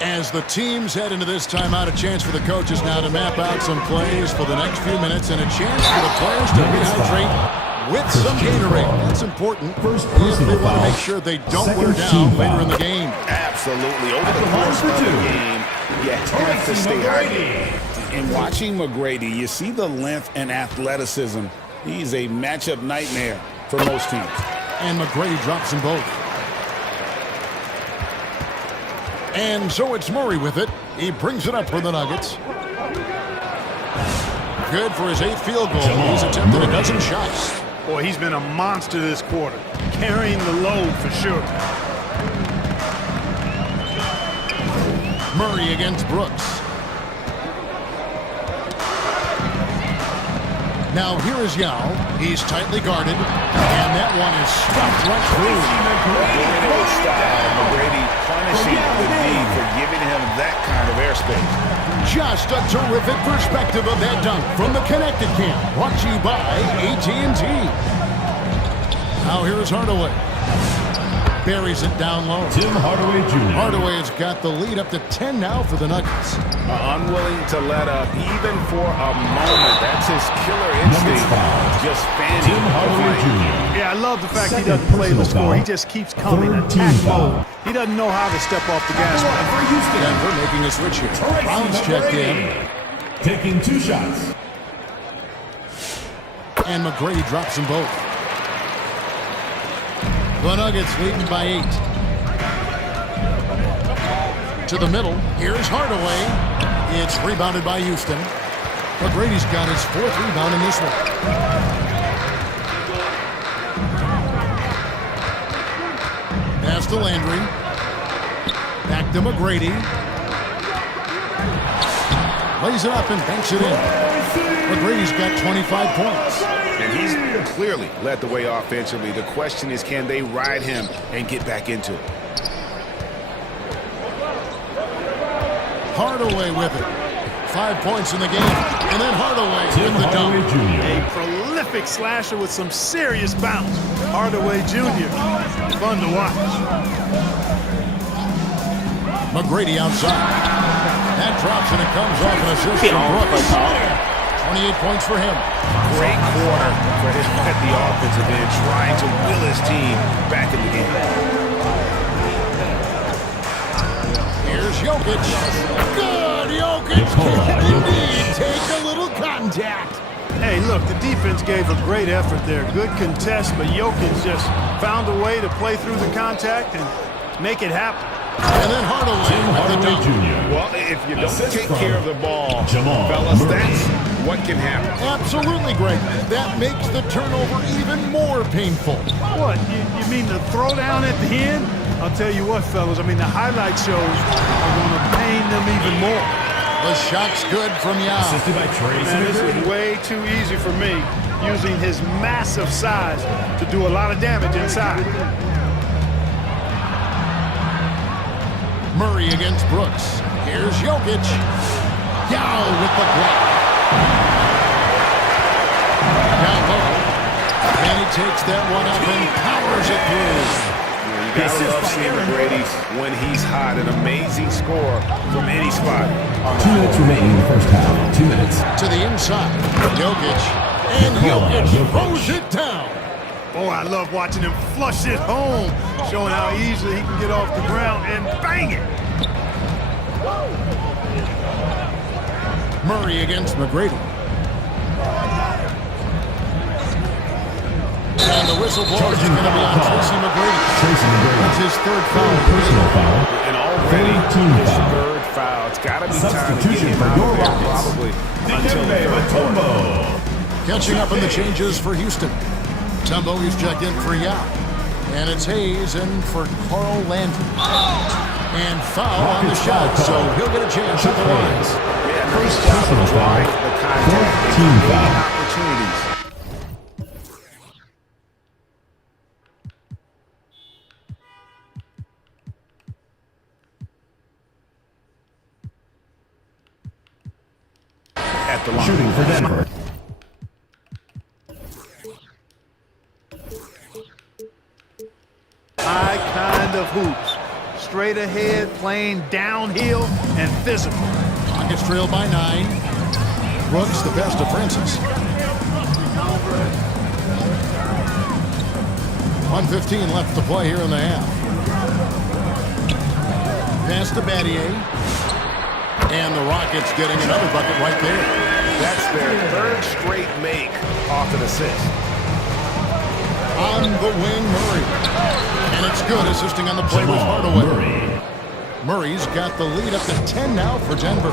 As the teams head into this timeout, a chance for the coaches now to map out some plays for the next few minutes, and a chance for the players to rehydrate with some Gatorade. That's important. First, they want to make sure they don't wear down later in the game. Absolutely. Over the course of the game, you have to stay hydrated. And watching McGrady, you see the length and athleticism. He's a matchup nightmare for most teams. And McGrady drops them both. And so it's Murray with it. He brings it up for the Nuggets. Good for his 8th field goal. He's attempted a dozen shots. Boy, he's been a monster this quarter, carrying the load for sure. Murray against Brooks. Now here is Yao. He's tightly guarded, and that one is stuffed right through. McGrady punishing the D for giving him that kind of airspace. Just a terrific perspective of that dunk from the Connected Camp, brought to you by AT&T. Now here is Hardaway. Buries it down low. Tim Hardaway Jr. Hardaway has got the lead up to 10 now for the Nuggets. Unwilling to let up even for a moment. That's his killer instinct. Just fanning. Tim Hardaway Jr. Yeah, I love the fact he doesn't play the score. He just keeps coming, attack mode. He doesn't know how to step off the gas. Denver making a switch here. Brown's checked in. Taking 2 shots. And McGrady drops them both. The Nuggets leading by 8. To the middle. Here's Hardaway. It's rebounded by Houston. McGrady's got his 4th rebound in this one. Pass to Landry. Back to McGrady. Lays it up and banks it in. McGrady's got 25 points. And he's clearly led the way offensively. The question is, can they ride him and get back into it? Hardaway with it. 5 points in the game. And then Hardaway with the dunk. A prolific slasher with some serious bounce. Hardaway Jr. Fun to watch. McGrady outside. That drops and it comes off an assist from Brooks. 28 points for him. Great quarter for him at the offensive end, trying to will his team back in the game. Here's Jokic. Good, Jokic can indeed take a little contact. Hey, look, the defense gave a great effort there. Good contest, but Jokic just found a way to play through the contact and make it happen. And then Hardaway with the dunk. Well, if you don't take care of the ball, fellas, that's what can happen. Absolutely, Greg. That makes the turnover even more painful. What, you mean the throwdown at the end? I'll tell you what, fellas, I mean, the highlight shows are going to pain them even more. The shot's good from Yao. Assisted by Tracy. This is way too easy for me, using his massive size to do a lot of damage inside. Murray against Brooks. Here's Jokic. Yao with the block. Down low. And he takes that one up and powers it through. You gotta love seeing McGrady when he's hot. An amazing score from any spot. 2 minutes remaining in the first half. 2 minutes. To the inside. Jokic. And Jokic throws it down. Boy, I love watching him flush it home, showing how easily he can get off the ground and bang it. Murray against McGrady. And the whistle blows is going to be on Tracy McGrady. That's his 3rd foul. Personal foul. And already team his foul. 3rd foul. It's got to be time to get Substitution him for out your there Rockets. probably until the 3rd quarter. Catching up in the changes for Houston. Tumbo is checked in for Yao. And it's Hayes in for Carl Landry. And foul on the shot, so he'll get a chance at the lines. Yeah, nice job of drawing the contact. Team foul. Opportunities. At the line. Shooting for Denver. High kind of hoops. Straight ahead, playing downhill and physical. Rockets trail by 9. Brooks the best of Francis. 1:15 left to play here in the half. Pass to Battier. And the Rockets getting another bucket right there. That's their 3rd straight make off an assist. On the wing, Murray. And it's good, assisting on the play with Hardaway. Murray's got the lead up to 10 now for Denver.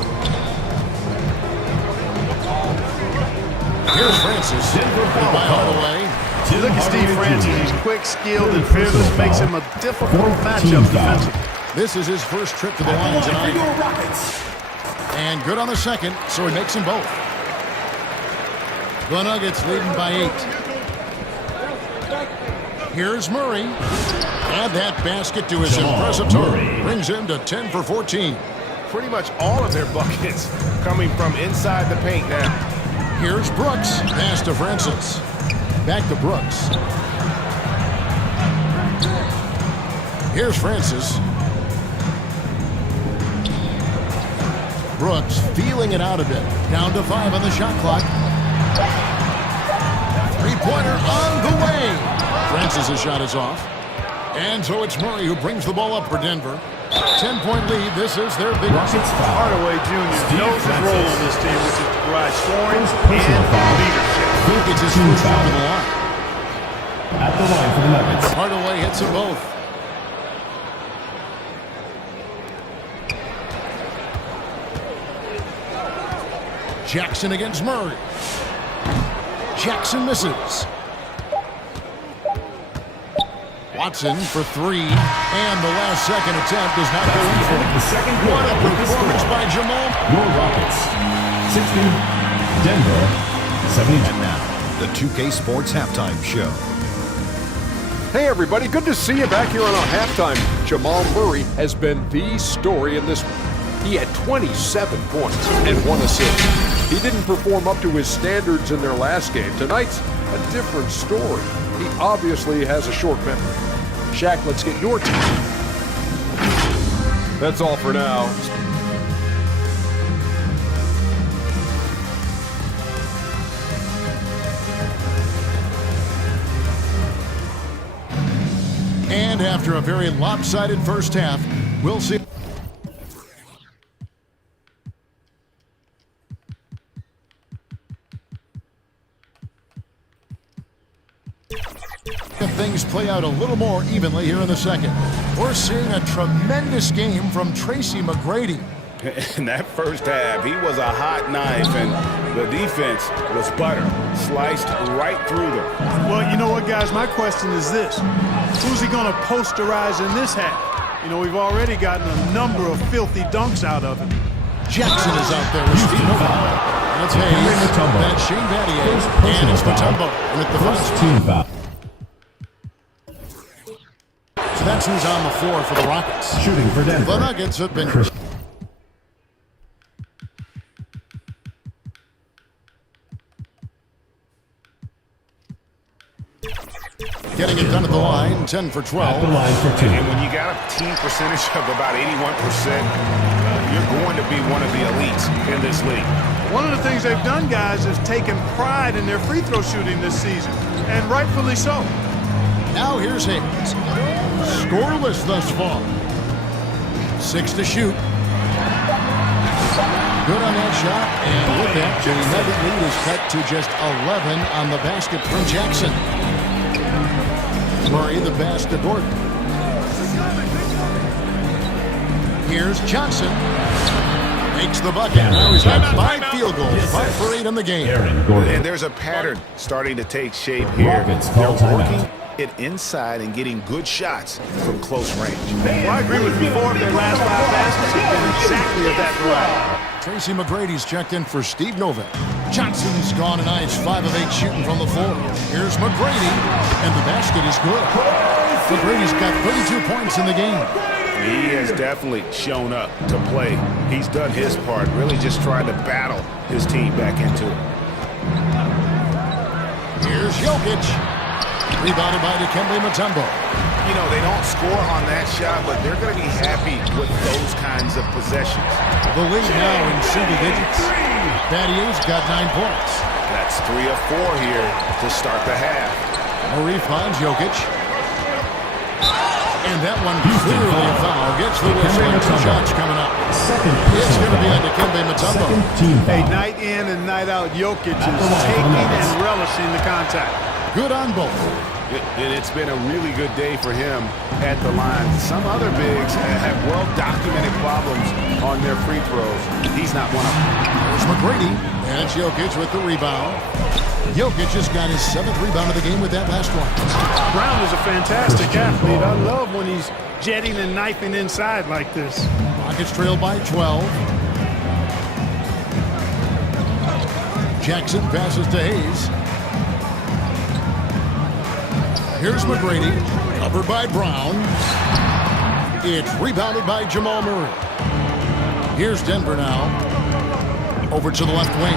Here's Francis. By Hardaway. Look at Steve Francis. He's quick, skilled, and fearless. Makes him a difficult matchup defensively. This is his first trip to the line tonight. And good on the second, so he makes them both. The Nuggets leading by 8. Here's Murray. Add that basket to his impressive total. Brings him to 10 for 14. Pretty much all of their buckets coming from inside the paint now. Here's Brooks. Pass to Francis. Back to Brooks. Here's Francis. Brooks feeling it out a bit. Down to 5 on the shot clock. 3-pointer on the way. Francis' shot is off. And so it's Murray who brings the ball up for Denver. 10-point lead. This is their biggest. Hardaway Jr. knows his role on this team, which is to provide scoring and leadership. It's his first shot on the line. At the line for the Nuggets. Hardaway hits them both. Jackson against Murray. Jackson misses. Watson for three, and the last second attempt does not go in for The second What a quarter. performance by Jamal. Your Rockets, 60, Denver, 70. And now, the 2K Sports Halftime Show. Hey everybody, good to see you back here on our halftime. Jamal Murray has been the story in this one. He had 27 points and 1 assist. He didn't perform up to his standards in their last game. Tonight's a different story. He obviously has a short memory. Shaq, let's get your team. That's all for now. And after a very lopsided first half, we'll see. Things play out a little more evenly here in the second. We're seeing a tremendous game from Tracy McGrady. In that first half, he was a hot knife, and the defense was butter, sliced right through them. Well, you know what, guys? My question is this. Who's he going to posterize in this half? You know, we've already gotten a number of filthy dunks out of him. Jackson is out there with Steve Novak. That's Hayes. That's Shane Battier. And it's Mutombo with the first team foul. So that's who's on the floor for the Rockets. Shooting for Denver. The Nuggets have been... Getting it done at the line, 10 for 12. At the line for 2. And when you got a team percentage of about 81%, you're going to be one of the elites in this league. One of the things they've done, guys, is taken pride in their free throw shooting this season, and rightfully so. Now here's Hayes. Scoreless thus far. 6 to shoot. Good on that shot, and with that, the Nugget lead is cut to just 11 on the basket from Jackson. Murray the pass to Gordon. Here's Johnson. Makes the bucket. Now he's got 5 field goals, 5 for 8 in the game. And there's a pattern starting to take shape here. They're working it inside and getting good shots from close range. Well, I agree with you. 4 of their last 5 baskets have been exactly of that variety. Tracy McGrady's checked in for Steve Novak. Johnson's gone tonight, 5 of 8 shooting from the floor. Here's McGrady, and the basket is good. McGrady's got 32 points in the game. He has definitely shown up to play. He's done his part, really just trying to battle his team back into it. Here's Jokic. Rebounded by Dikembe Mutombo. You know, they don't score on that shot, but they're going to be happy with those kinds of possessions. The lead now in single digits. Battier's got 9 points. That's 3 of 4 here to start the half. Murray finds Jokic. And that one clearly a foul. Gets the whistle and 2 shots coming up. It's going to be on Dikembe Mutombo. Hey, night in and night out, Jokic is taking and relishing the contact. Good on both. It's been a really good day for him at the line. Some other bigs have well-documented problems on their free throws. He's not one of them. There's McGrady, and it's Jokic with the rebound. Jokic just got his 7th rebound of the game with that last one. Brown is a fantastic athlete. I love when he's jetting and knifing inside like this. Rockets trail by 12. Jackson passes to Hayes. Here's McGrady, covered by Brown. It's rebounded by Jamal Murray. Here's Denver now. Over to the left wing.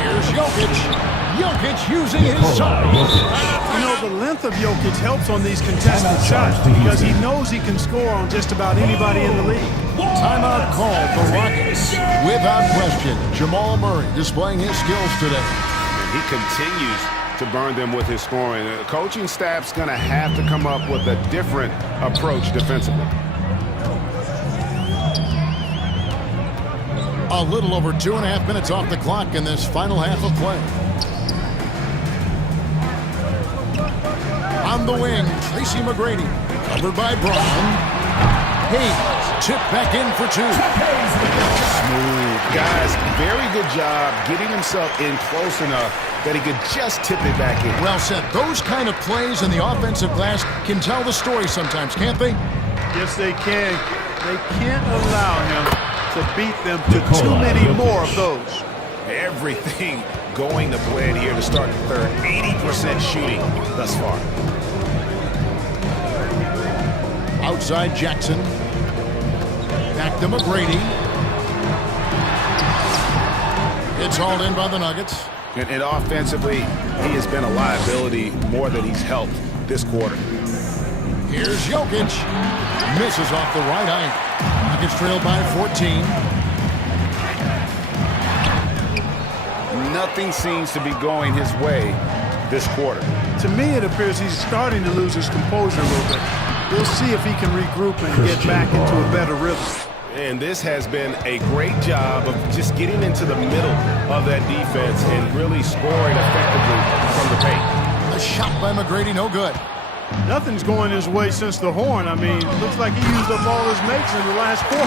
Here's Jokic. Jokic using his size. You know, the length of Jokic helps on these contested shots because he knows he can score on just about anybody in the league. Timeout called for Rockets. Without question, Jamal Murray displaying his skills today. And he continues to burn them with his scoring. The coaching staff's going to have to come up with a different approach defensively. A little over 2.5 minutes off the clock in this final half of play. On the wing, Tracy McGrady, covered by Brown. Hayes tipped back in for two. Smooth. Guys, very good job getting himself in close enough that he could just tip it back in. Well said. Those kind of plays in the offensive glass can tell the story sometimes, can't they? Yes, they can. They can't allow him to beat them to too many more of those. Everything going to plan here to start the third. 80% shooting thus far. Outside Jackson. Back to McGrady. It's hauled in by the Nuggets. And offensively, he has been a liability more than he's helped this quarter. Here's Jokic. Misses off the right eye. Nuggets trail by 14. Nothing seems to be going his way this quarter. To me, it appears he's starting to lose his composure a little bit. We'll see if he can regroup and get back into a better rhythm. And this has been a great job of just getting into the middle of that defense and really scoring effectively from the paint. A shot by McGrady, no good. Nothing's going his way since the horn. I mean, looks like he used up all his makes in the last quarter.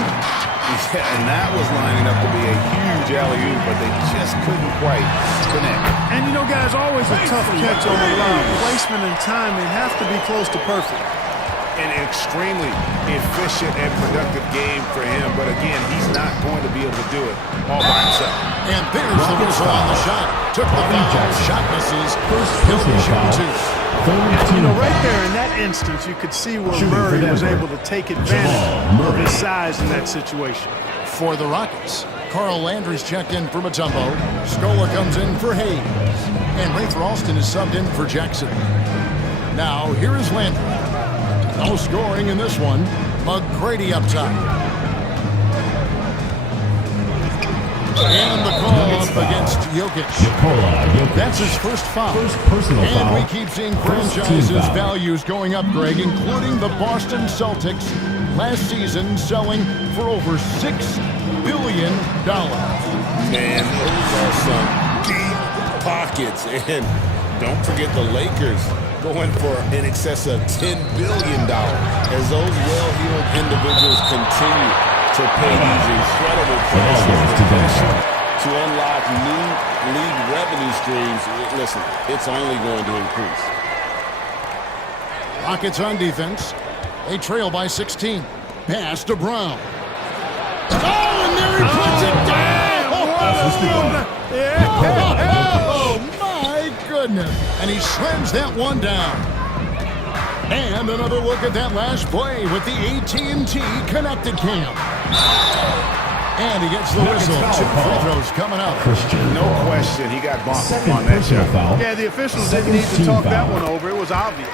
Yeah, and that was lining up to be a huge alley-oop, but they just couldn't quite connect. And you know, guys, always a tough catch on the line. Placement and timing have to be close to perfect. An extremely efficient and productive game for him, but again, he's not going to be able to do it all by himself. And there's the whistle on the shot. Took the foul, shot misses. He'll be shooting two. You know, right there in that instance, you could see where Murray was able to take advantage of his size in that situation. For the Rockets, Carl Landry's checked in for Mutombo. Scola comes in for Hayes. And Rafer Alston is subbed in for Jackson. Now, here is Landry. No scoring in this one. McGrady up top. And the call up against Jokic. That's his first foul. And we keep seeing franchises' values going up, Greg, including the Boston Celtics last season selling for over $6 billion. Man, those are some deep pockets. And don't forget the Lakers going for in excess of $10 billion as those well-heeled individuals continue to pay these incredible prices to unlock new league revenue streams. Listen, it's only going to increase. Rockets on defense. They trail by 16. Pass to Brown. Oh, and there he puts it down! Oh, my goodness. And he slams that one down. And another look at that last play with the AT&T connected cam. And he gets the whistle. 2 free throws coming up. No question, he got bumped on that shot. Yeah, the officials didn't need to talk that one over. It was obvious.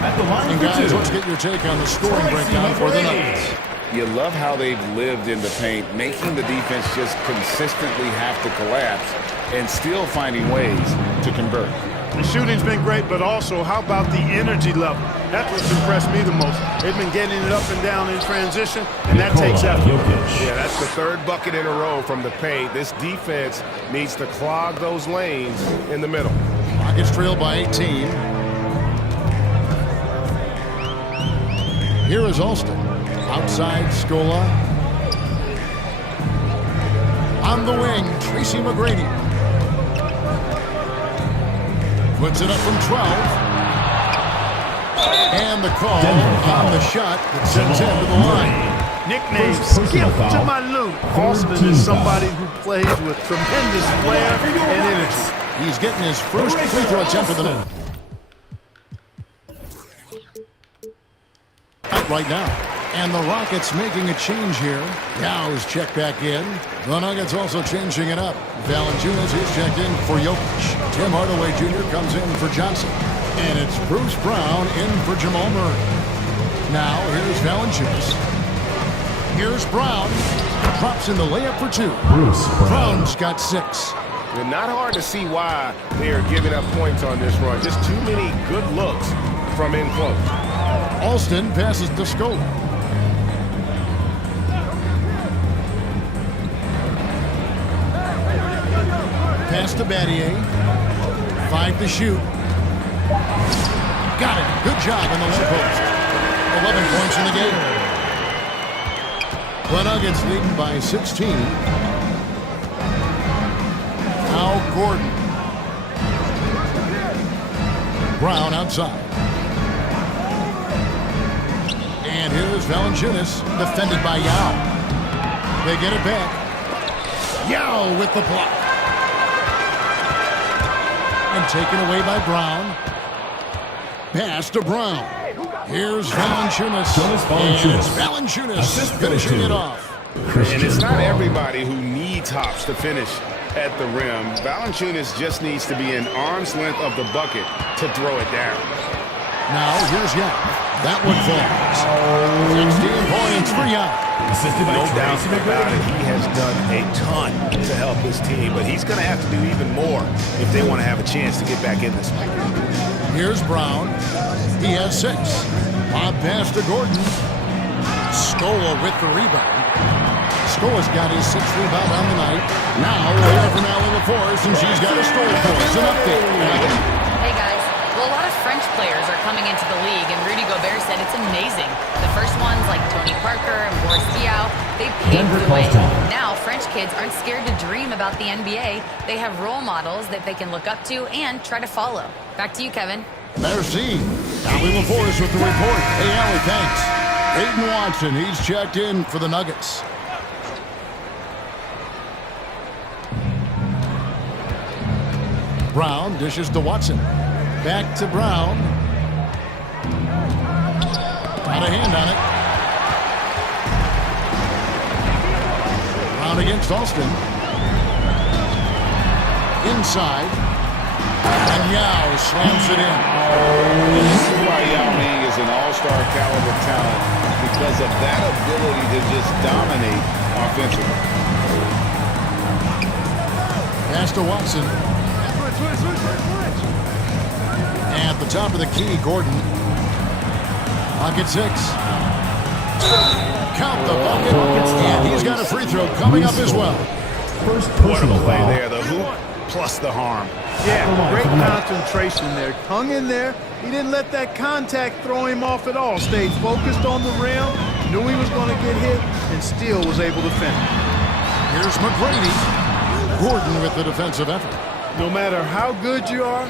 And guys, let's get your take on the scoring breakdown for the Nuggets. You love how they've lived in the paint, making the defense just consistently have to collapse and still finding ways to convert. The shooting's been great, but also how about the energy level? That's what's impressed me the most. They've been getting it up and down in transition, and that takes effort. Yeah, that's the third bucket in a row from the paint. This defense needs to clog those lanes in the middle. Rockets trail by 18. Here is Alston. Outside Scola. On the wing, Tracy McGrady. Puts it up from 12. And the call on the shot that sends him to the line. Nickname Skip to my loot. Alston is somebody who plays with tremendous flair and energy. He's getting his first free throw attempt of the night. Right now. And the Rockets making a change here. Yow's checked back in. The Nuggets also changing it up. Valanciunas is checked in for Jokic. Tim Hardaway Jr. comes in for Johnson. And it's Bruce Brown in for Jamal Murray. Now here's Valanciunas. Here's Brown. Drops in the layup for 2. Bruce Brown's got 6. And not hard to see why they are giving up points on this run. Just too many good looks from in close. Alston passes to Scola. Pass to Battier. 5 to shoot. Got it. Good job in the low post. 11 points in the game. The Nuggets leading by 16. Now Gordon. Brown outside. And here's Valanciunas, defended by Yao. They get it back. Yao with the block. And taken away by Brown. Pass to Brown. Here's Valanciunas. And it's Valanciunas finishing it off. And it's not everybody who needs hops to finish at the rim. Valanciunas just needs to be an arm's length of the bucket to throw it down. Now here's Yao. That one falls. 16 points for Yao. No doubt about it. He has done a ton to help his team, but he's going to have to do even more if they want to have a chance to get back in this one. Here's Brown. He has 6. Bob pass to Gordon. Scola with the rebound. Scola's got his 6th rebound on the night. Now away from Allie LaForce, and she's got a story for us. An update. Hey guys, well, a lot of French players are coming into the league, and Rudy Gobert said it's amazing. The first ones, like Tony Parker and Boris Diaw, they paved the way. Now French kids aren't scared to dream about the NBA. They have role models that they can look up to and try to follow. Back to you, Kevin. Merci. Allie LaForce with the report. Hey, Allie, thanks. Aiden Watson, he's checked in for the Nuggets. Brown dishes to Watson. Back to Brown. Got a hand on it. Brown against Alston. Inside. And Yao slams it in. This is why Yao Ming is an all-star caliber talent, because of that ability to just dominate offensively. Pass to Watson. At the top of the key, Gordon. Pocket 6. Count the bucket. And he's got a free throw coming up as well. First What a personal play foul. there. The hoop plus the harm. Yeah, great concentration there. Hung in there. He didn't let that contact throw him off at all. Stayed focused on the rim. Knew he was going to get hit and still was able to finish. Here's McGrady. Gordon with the defensive effort. No matter how good you are,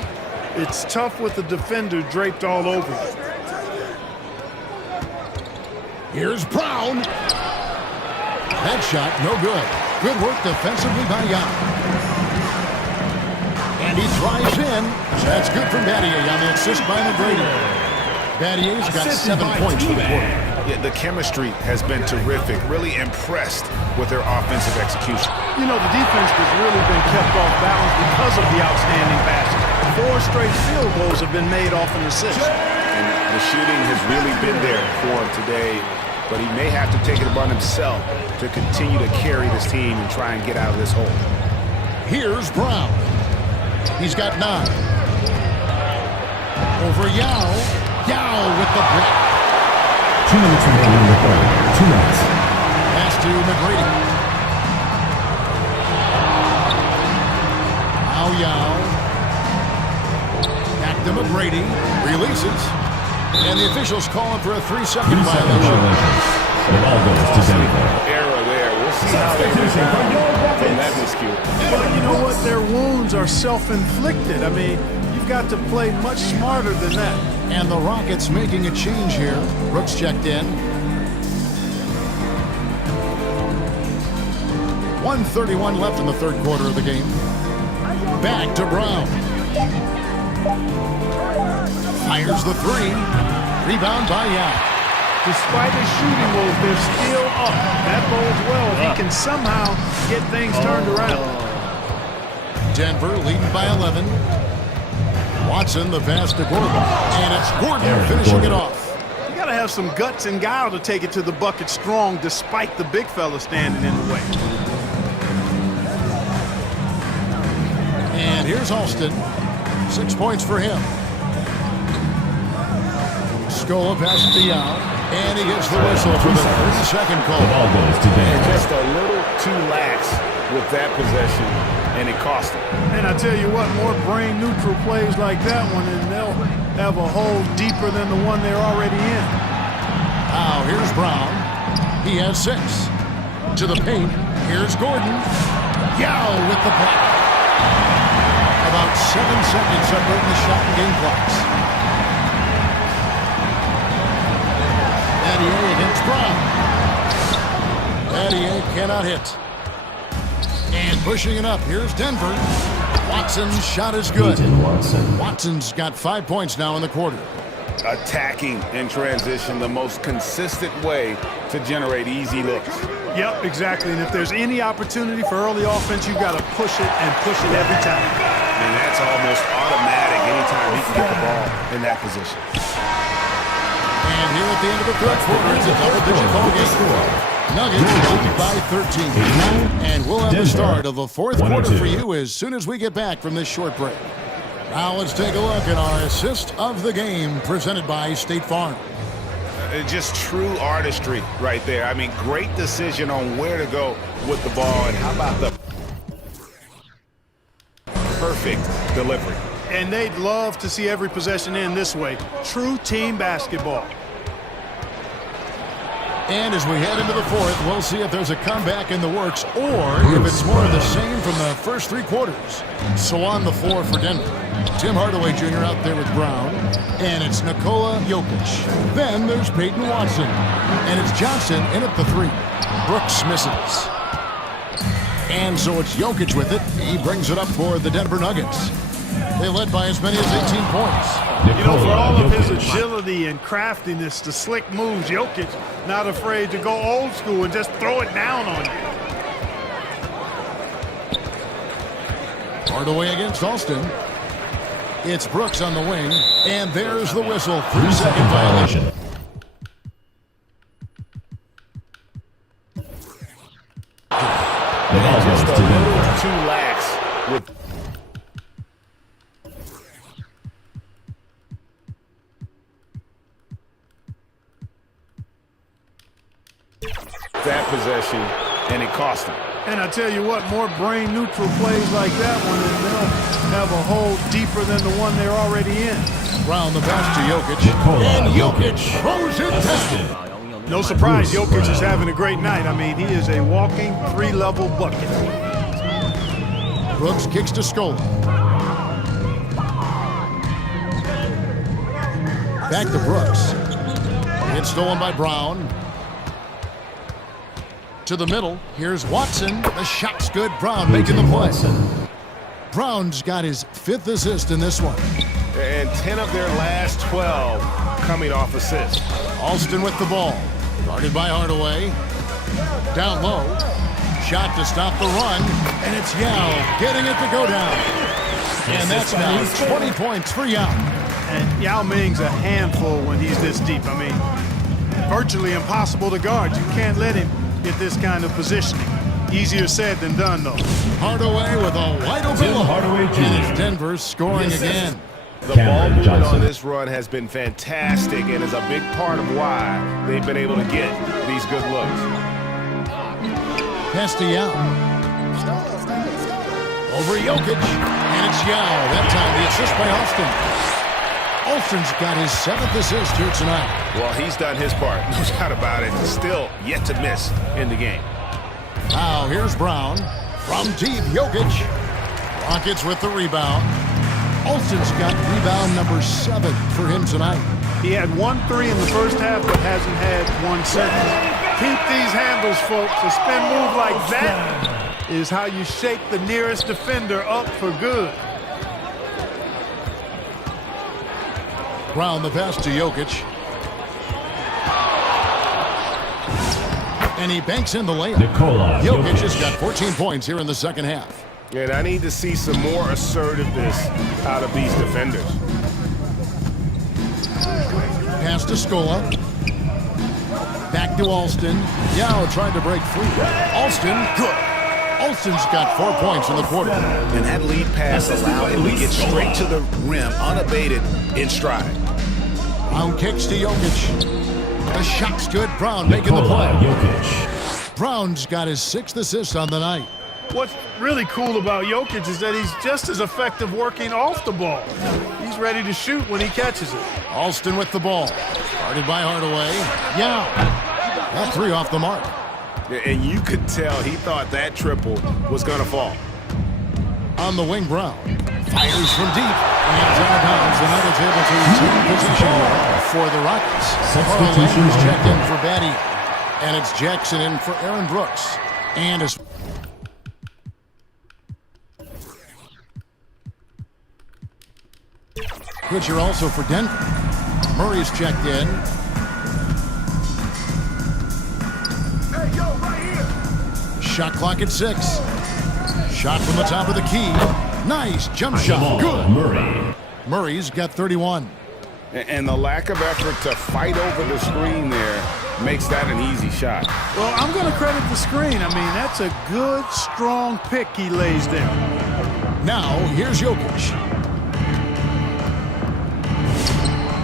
it's tough with the defender draped all over you. Here's Brown. That shot, no good. Good work defensively by Yao. And he drives in. That's good from Battier on the assist by McGrady. Battier's got 7 points for the quarter. Yeah, the chemistry has been terrific. Really impressed with their offensive execution. You know, the defense has really been kept off balance because of the outstanding passes. 4 straight field goals have been made off an assist. And the shooting has really been there for him today, but he may have to take it upon himself to continue to carry this team and try and get out of this hole. Here's Brown. He's got 9. Over Yao. Yao with the block. 2 minutes remaining in the third. 2 minutes. Pass to McGrady. Now Yao. Back to McGrady. Releases. And the officials call him for a 3-second violation. The ball goes to Denver. Error there. We'll see how they rebound from that miscue. But you know what? Their wounds are self-inflicted. I mean, you've got to play much smarter than that. And the Rockets making a change here. Brooks checked in. 1:31 left in the third quarter of the game. Back to Brown. Fires the 3. Rebound by Yao. Despite his shooting woes, they're still up. That bodes well if he can somehow get things turned around. Denver leading by 11. Watson the pass to Gordon. And it's Gordon finishing it off. You got to have some guts and guile to take it to the bucket strong despite the big fella standing in the way. And here's Alston. 6 points for him. Scola passes to Yao. And he gets the whistle for the 3-second call. The ball goes to Denver. Just a little too lax with that possession, and it cost him. And I tell you what, more brain-neutral plays like that one, and they'll have a hole deeper than the one they're already in. Now here's Brown. He has 6. To the paint. Here's Gordon. Yao with the block. About 7 seconds separating the shot and game clocks. Adier against Brown. Adier cannot hit. And pushing it up, here's Denver. Watson's shot is good. Watson's got 5 points now in the quarter. Attacking in transition, the most consistent way to generate easy looks. Yep, exactly. And if there's any opportunity for early offense, you've got to push it and push it every time. And that's almost automatic anytime he can get the ball in that position. And here at the end of the third quarter, it's a double-digit ball game. Nuggets lead by 13. And we'll have the start of the fourth quarter for you as soon as we get back from this short break. Now let's take a look at our assist of the game presented by State Farm. Just true artistry right there. I mean, great decision on where to go with the ball. And how about the perfect delivery? And they'd love to see every possession end this way. True team basketball. And as we head into the fourth, we'll see if there's a comeback in the works or if it's more of the same from the first 3 quarters. So on the floor for Denver, Tim Hardaway Jr. out there with Brown, and it's Nikola Jokic. Then there's Peyton Watson, and it's Johnson in at the 3. Brooks misses. And so it's Jokic with it. He brings it up for the Denver Nuggets. They led by as many as 18 points. You know, for all of his agility and craftiness, the slick moves, Jokic not afraid to go old school and just throw it down on you. Hardaway against Alston. It's Brooks on the wing, and there's the whistle. 3-second violation. Just a little too lax with that possession, and it cost him. And I tell you what, more brain-neutral plays like that one, and they'll have a hole deeper than the one they're already in. Round the pass to Jokic, and Jokic throws it down. No surprise, Jokic is having a great night. I mean, he is a walking 3-level bucket. Brooks kicks to Scola. Back to Brooks. It's stolen by Brown. To the middle, here's Watson. The shot's good. Brown making the play. Brown's got his 5th assist in this one. And 10 of their last 12 coming off assists. Alston with the ball. Guarded by Hardaway. Down low. Shot to stop the run. And it's Yao getting it to go down. And that's now 20 points for Yao. And Yao Ming's a handful when he's this deep. I mean, virtually impossible to guard. You can't let him get this kind of positioning. Easier said than done, though. Hardaway with a wide open look. And it's Denver scoring again. The ball movement on this run has been fantastic and is a big part of why they've been able to get these good looks. Pass to Yao. Over Jokic. And it's Yao. That time the assist by Alston. Alston's got his 7th assist here tonight. Well, he's done his part, no doubt about it. Still yet to miss in the game. Now here's Brown. From deep, Jokic. Rockets with the rebound. Alston's got rebound number 7 for him tonight. He had 1 3 in the first half, but hasn't had one since. Keep these handles, folks. A spin move like that is how you shake the nearest defender up for good. Brown the pass to Jokic. And he banks in the layup. Jokic has got 14 points here in the second half. And I need to see some more assertiveness out of these defenders. Pass to Scola. Back to Alston. Yao tried to break free. Alston, good. Alston's got 4 points in the quarter. And that lead pass allowed him to get straight to the rim, unabated, in stride. Brown kicks to Jokic. The shot's good. Brown making the play. Brown's got his 6th assist on the night. What's really cool about Jokic is that he's just as effective working off the ball. He's ready to shoot when he catches it. Alston with the ball. Guarded by Hardaway. Yao. That 3 off the mark. And you could tell he thought that triple was going to fall. On the wing, Brown fires from deep. And out of bounds. The Nuggets able to take position for the Rockets. Substitution checked in for Batty. And it's Jackson in for Aaron Brooks. And it's pitcher also for Denver. Murray's checked in. Hey, yo, right here. Shot clock at 6. Shot from the top of the key. Nice jump shot. Good. Murray's got 31. And the lack of effort to fight over the screen there makes that an easy shot. Well, I'm going to credit the screen. I mean, that's a good, strong pick he lays there. Now, here's Jokic.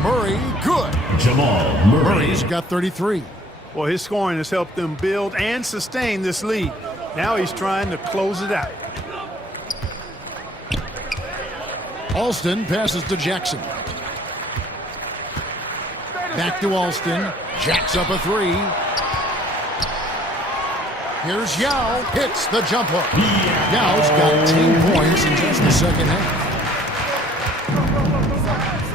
Murray, good. Jamal Murray. Murray's got 33. Well, his scoring has helped them build and sustain this lead. Now he's trying to close it out. Alston passes to Jackson. Back to Alston. Jacks up a 3. Here's Yao. Hits the jump hook. Yao's got 10 points in just the second half.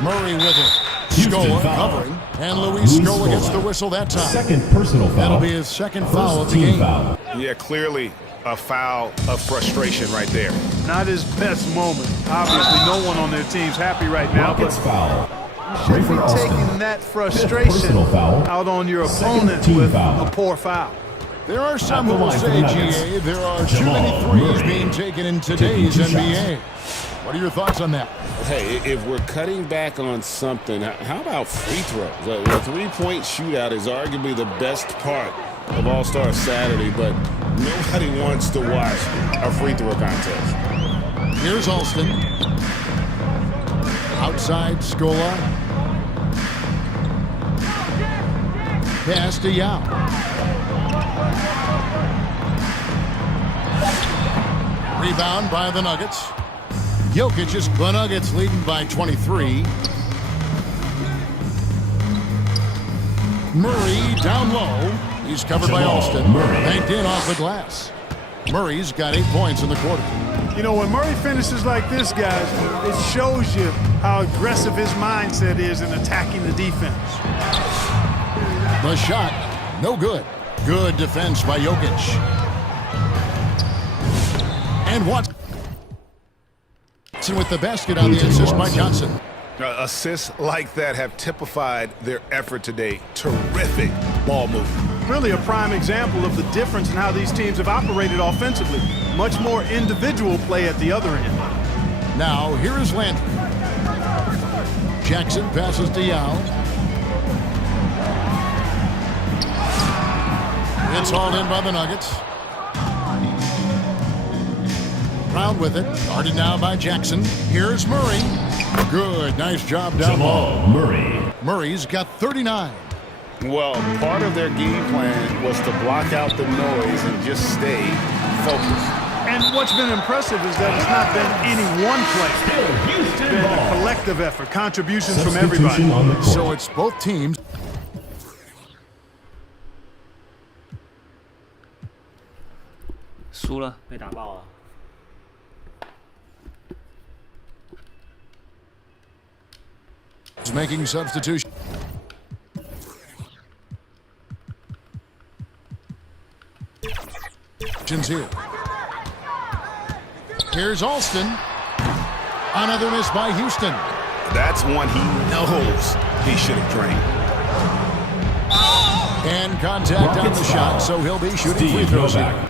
Murray with it. Scola covering. And Luis Scola gets the whistle that time. Second personal foul. That'll be his second foul of the game. Foul. Yeah, clearly a foul of frustration right there. Not his best moment. Obviously, no one on their team's happy right now. Rockets foul. You should be taking that frustration out on your opponent with a poor foul. There are some who will say, GA, there are too many threes being taken in today's NBA. What are your thoughts on that? Hey, if we're cutting back on something, how about free throws? The three-point shootout is arguably the best part of All-Star Saturday, but nobody wants to watch a free throw contest. Here's Alston. Outside, Scola. Pass to Yao. Rebound by the Nuggets. Jokic is the Nuggets leading by 23. Murray down low. He's covered by Alston. Banked in off the glass. Murray's got 8 points in the quarter. You know, when Murray finishes like this, guys, it shows you how aggressive his mindset is in attacking the defense. The shot, no good. Good defense by Jokic. And Watson with the basket on the assist by Johnson. Assists like that have typified their effort today. Terrific ball movement. Really a prime example of the difference in how these teams have operated offensively. Much more individual play at the other end. Now, here is Landry. Jackson passes to Yao. It's hauled in by the Nuggets. Brown with it. Guarded now by Jackson. Here's Murray. Good. Nice job down low. Murray's got 39. Well, part of their game plan was to block out the noise and just stay focused. And what's been impressive is that it's not been any one play. It's been a collective effort, contributions from everybody. So it's both teams. Making substitution. Here. Here's Alston. Another miss by Houston. That's one he knows he should have drained. And contact on the shot, so he'll be shooting free throws here.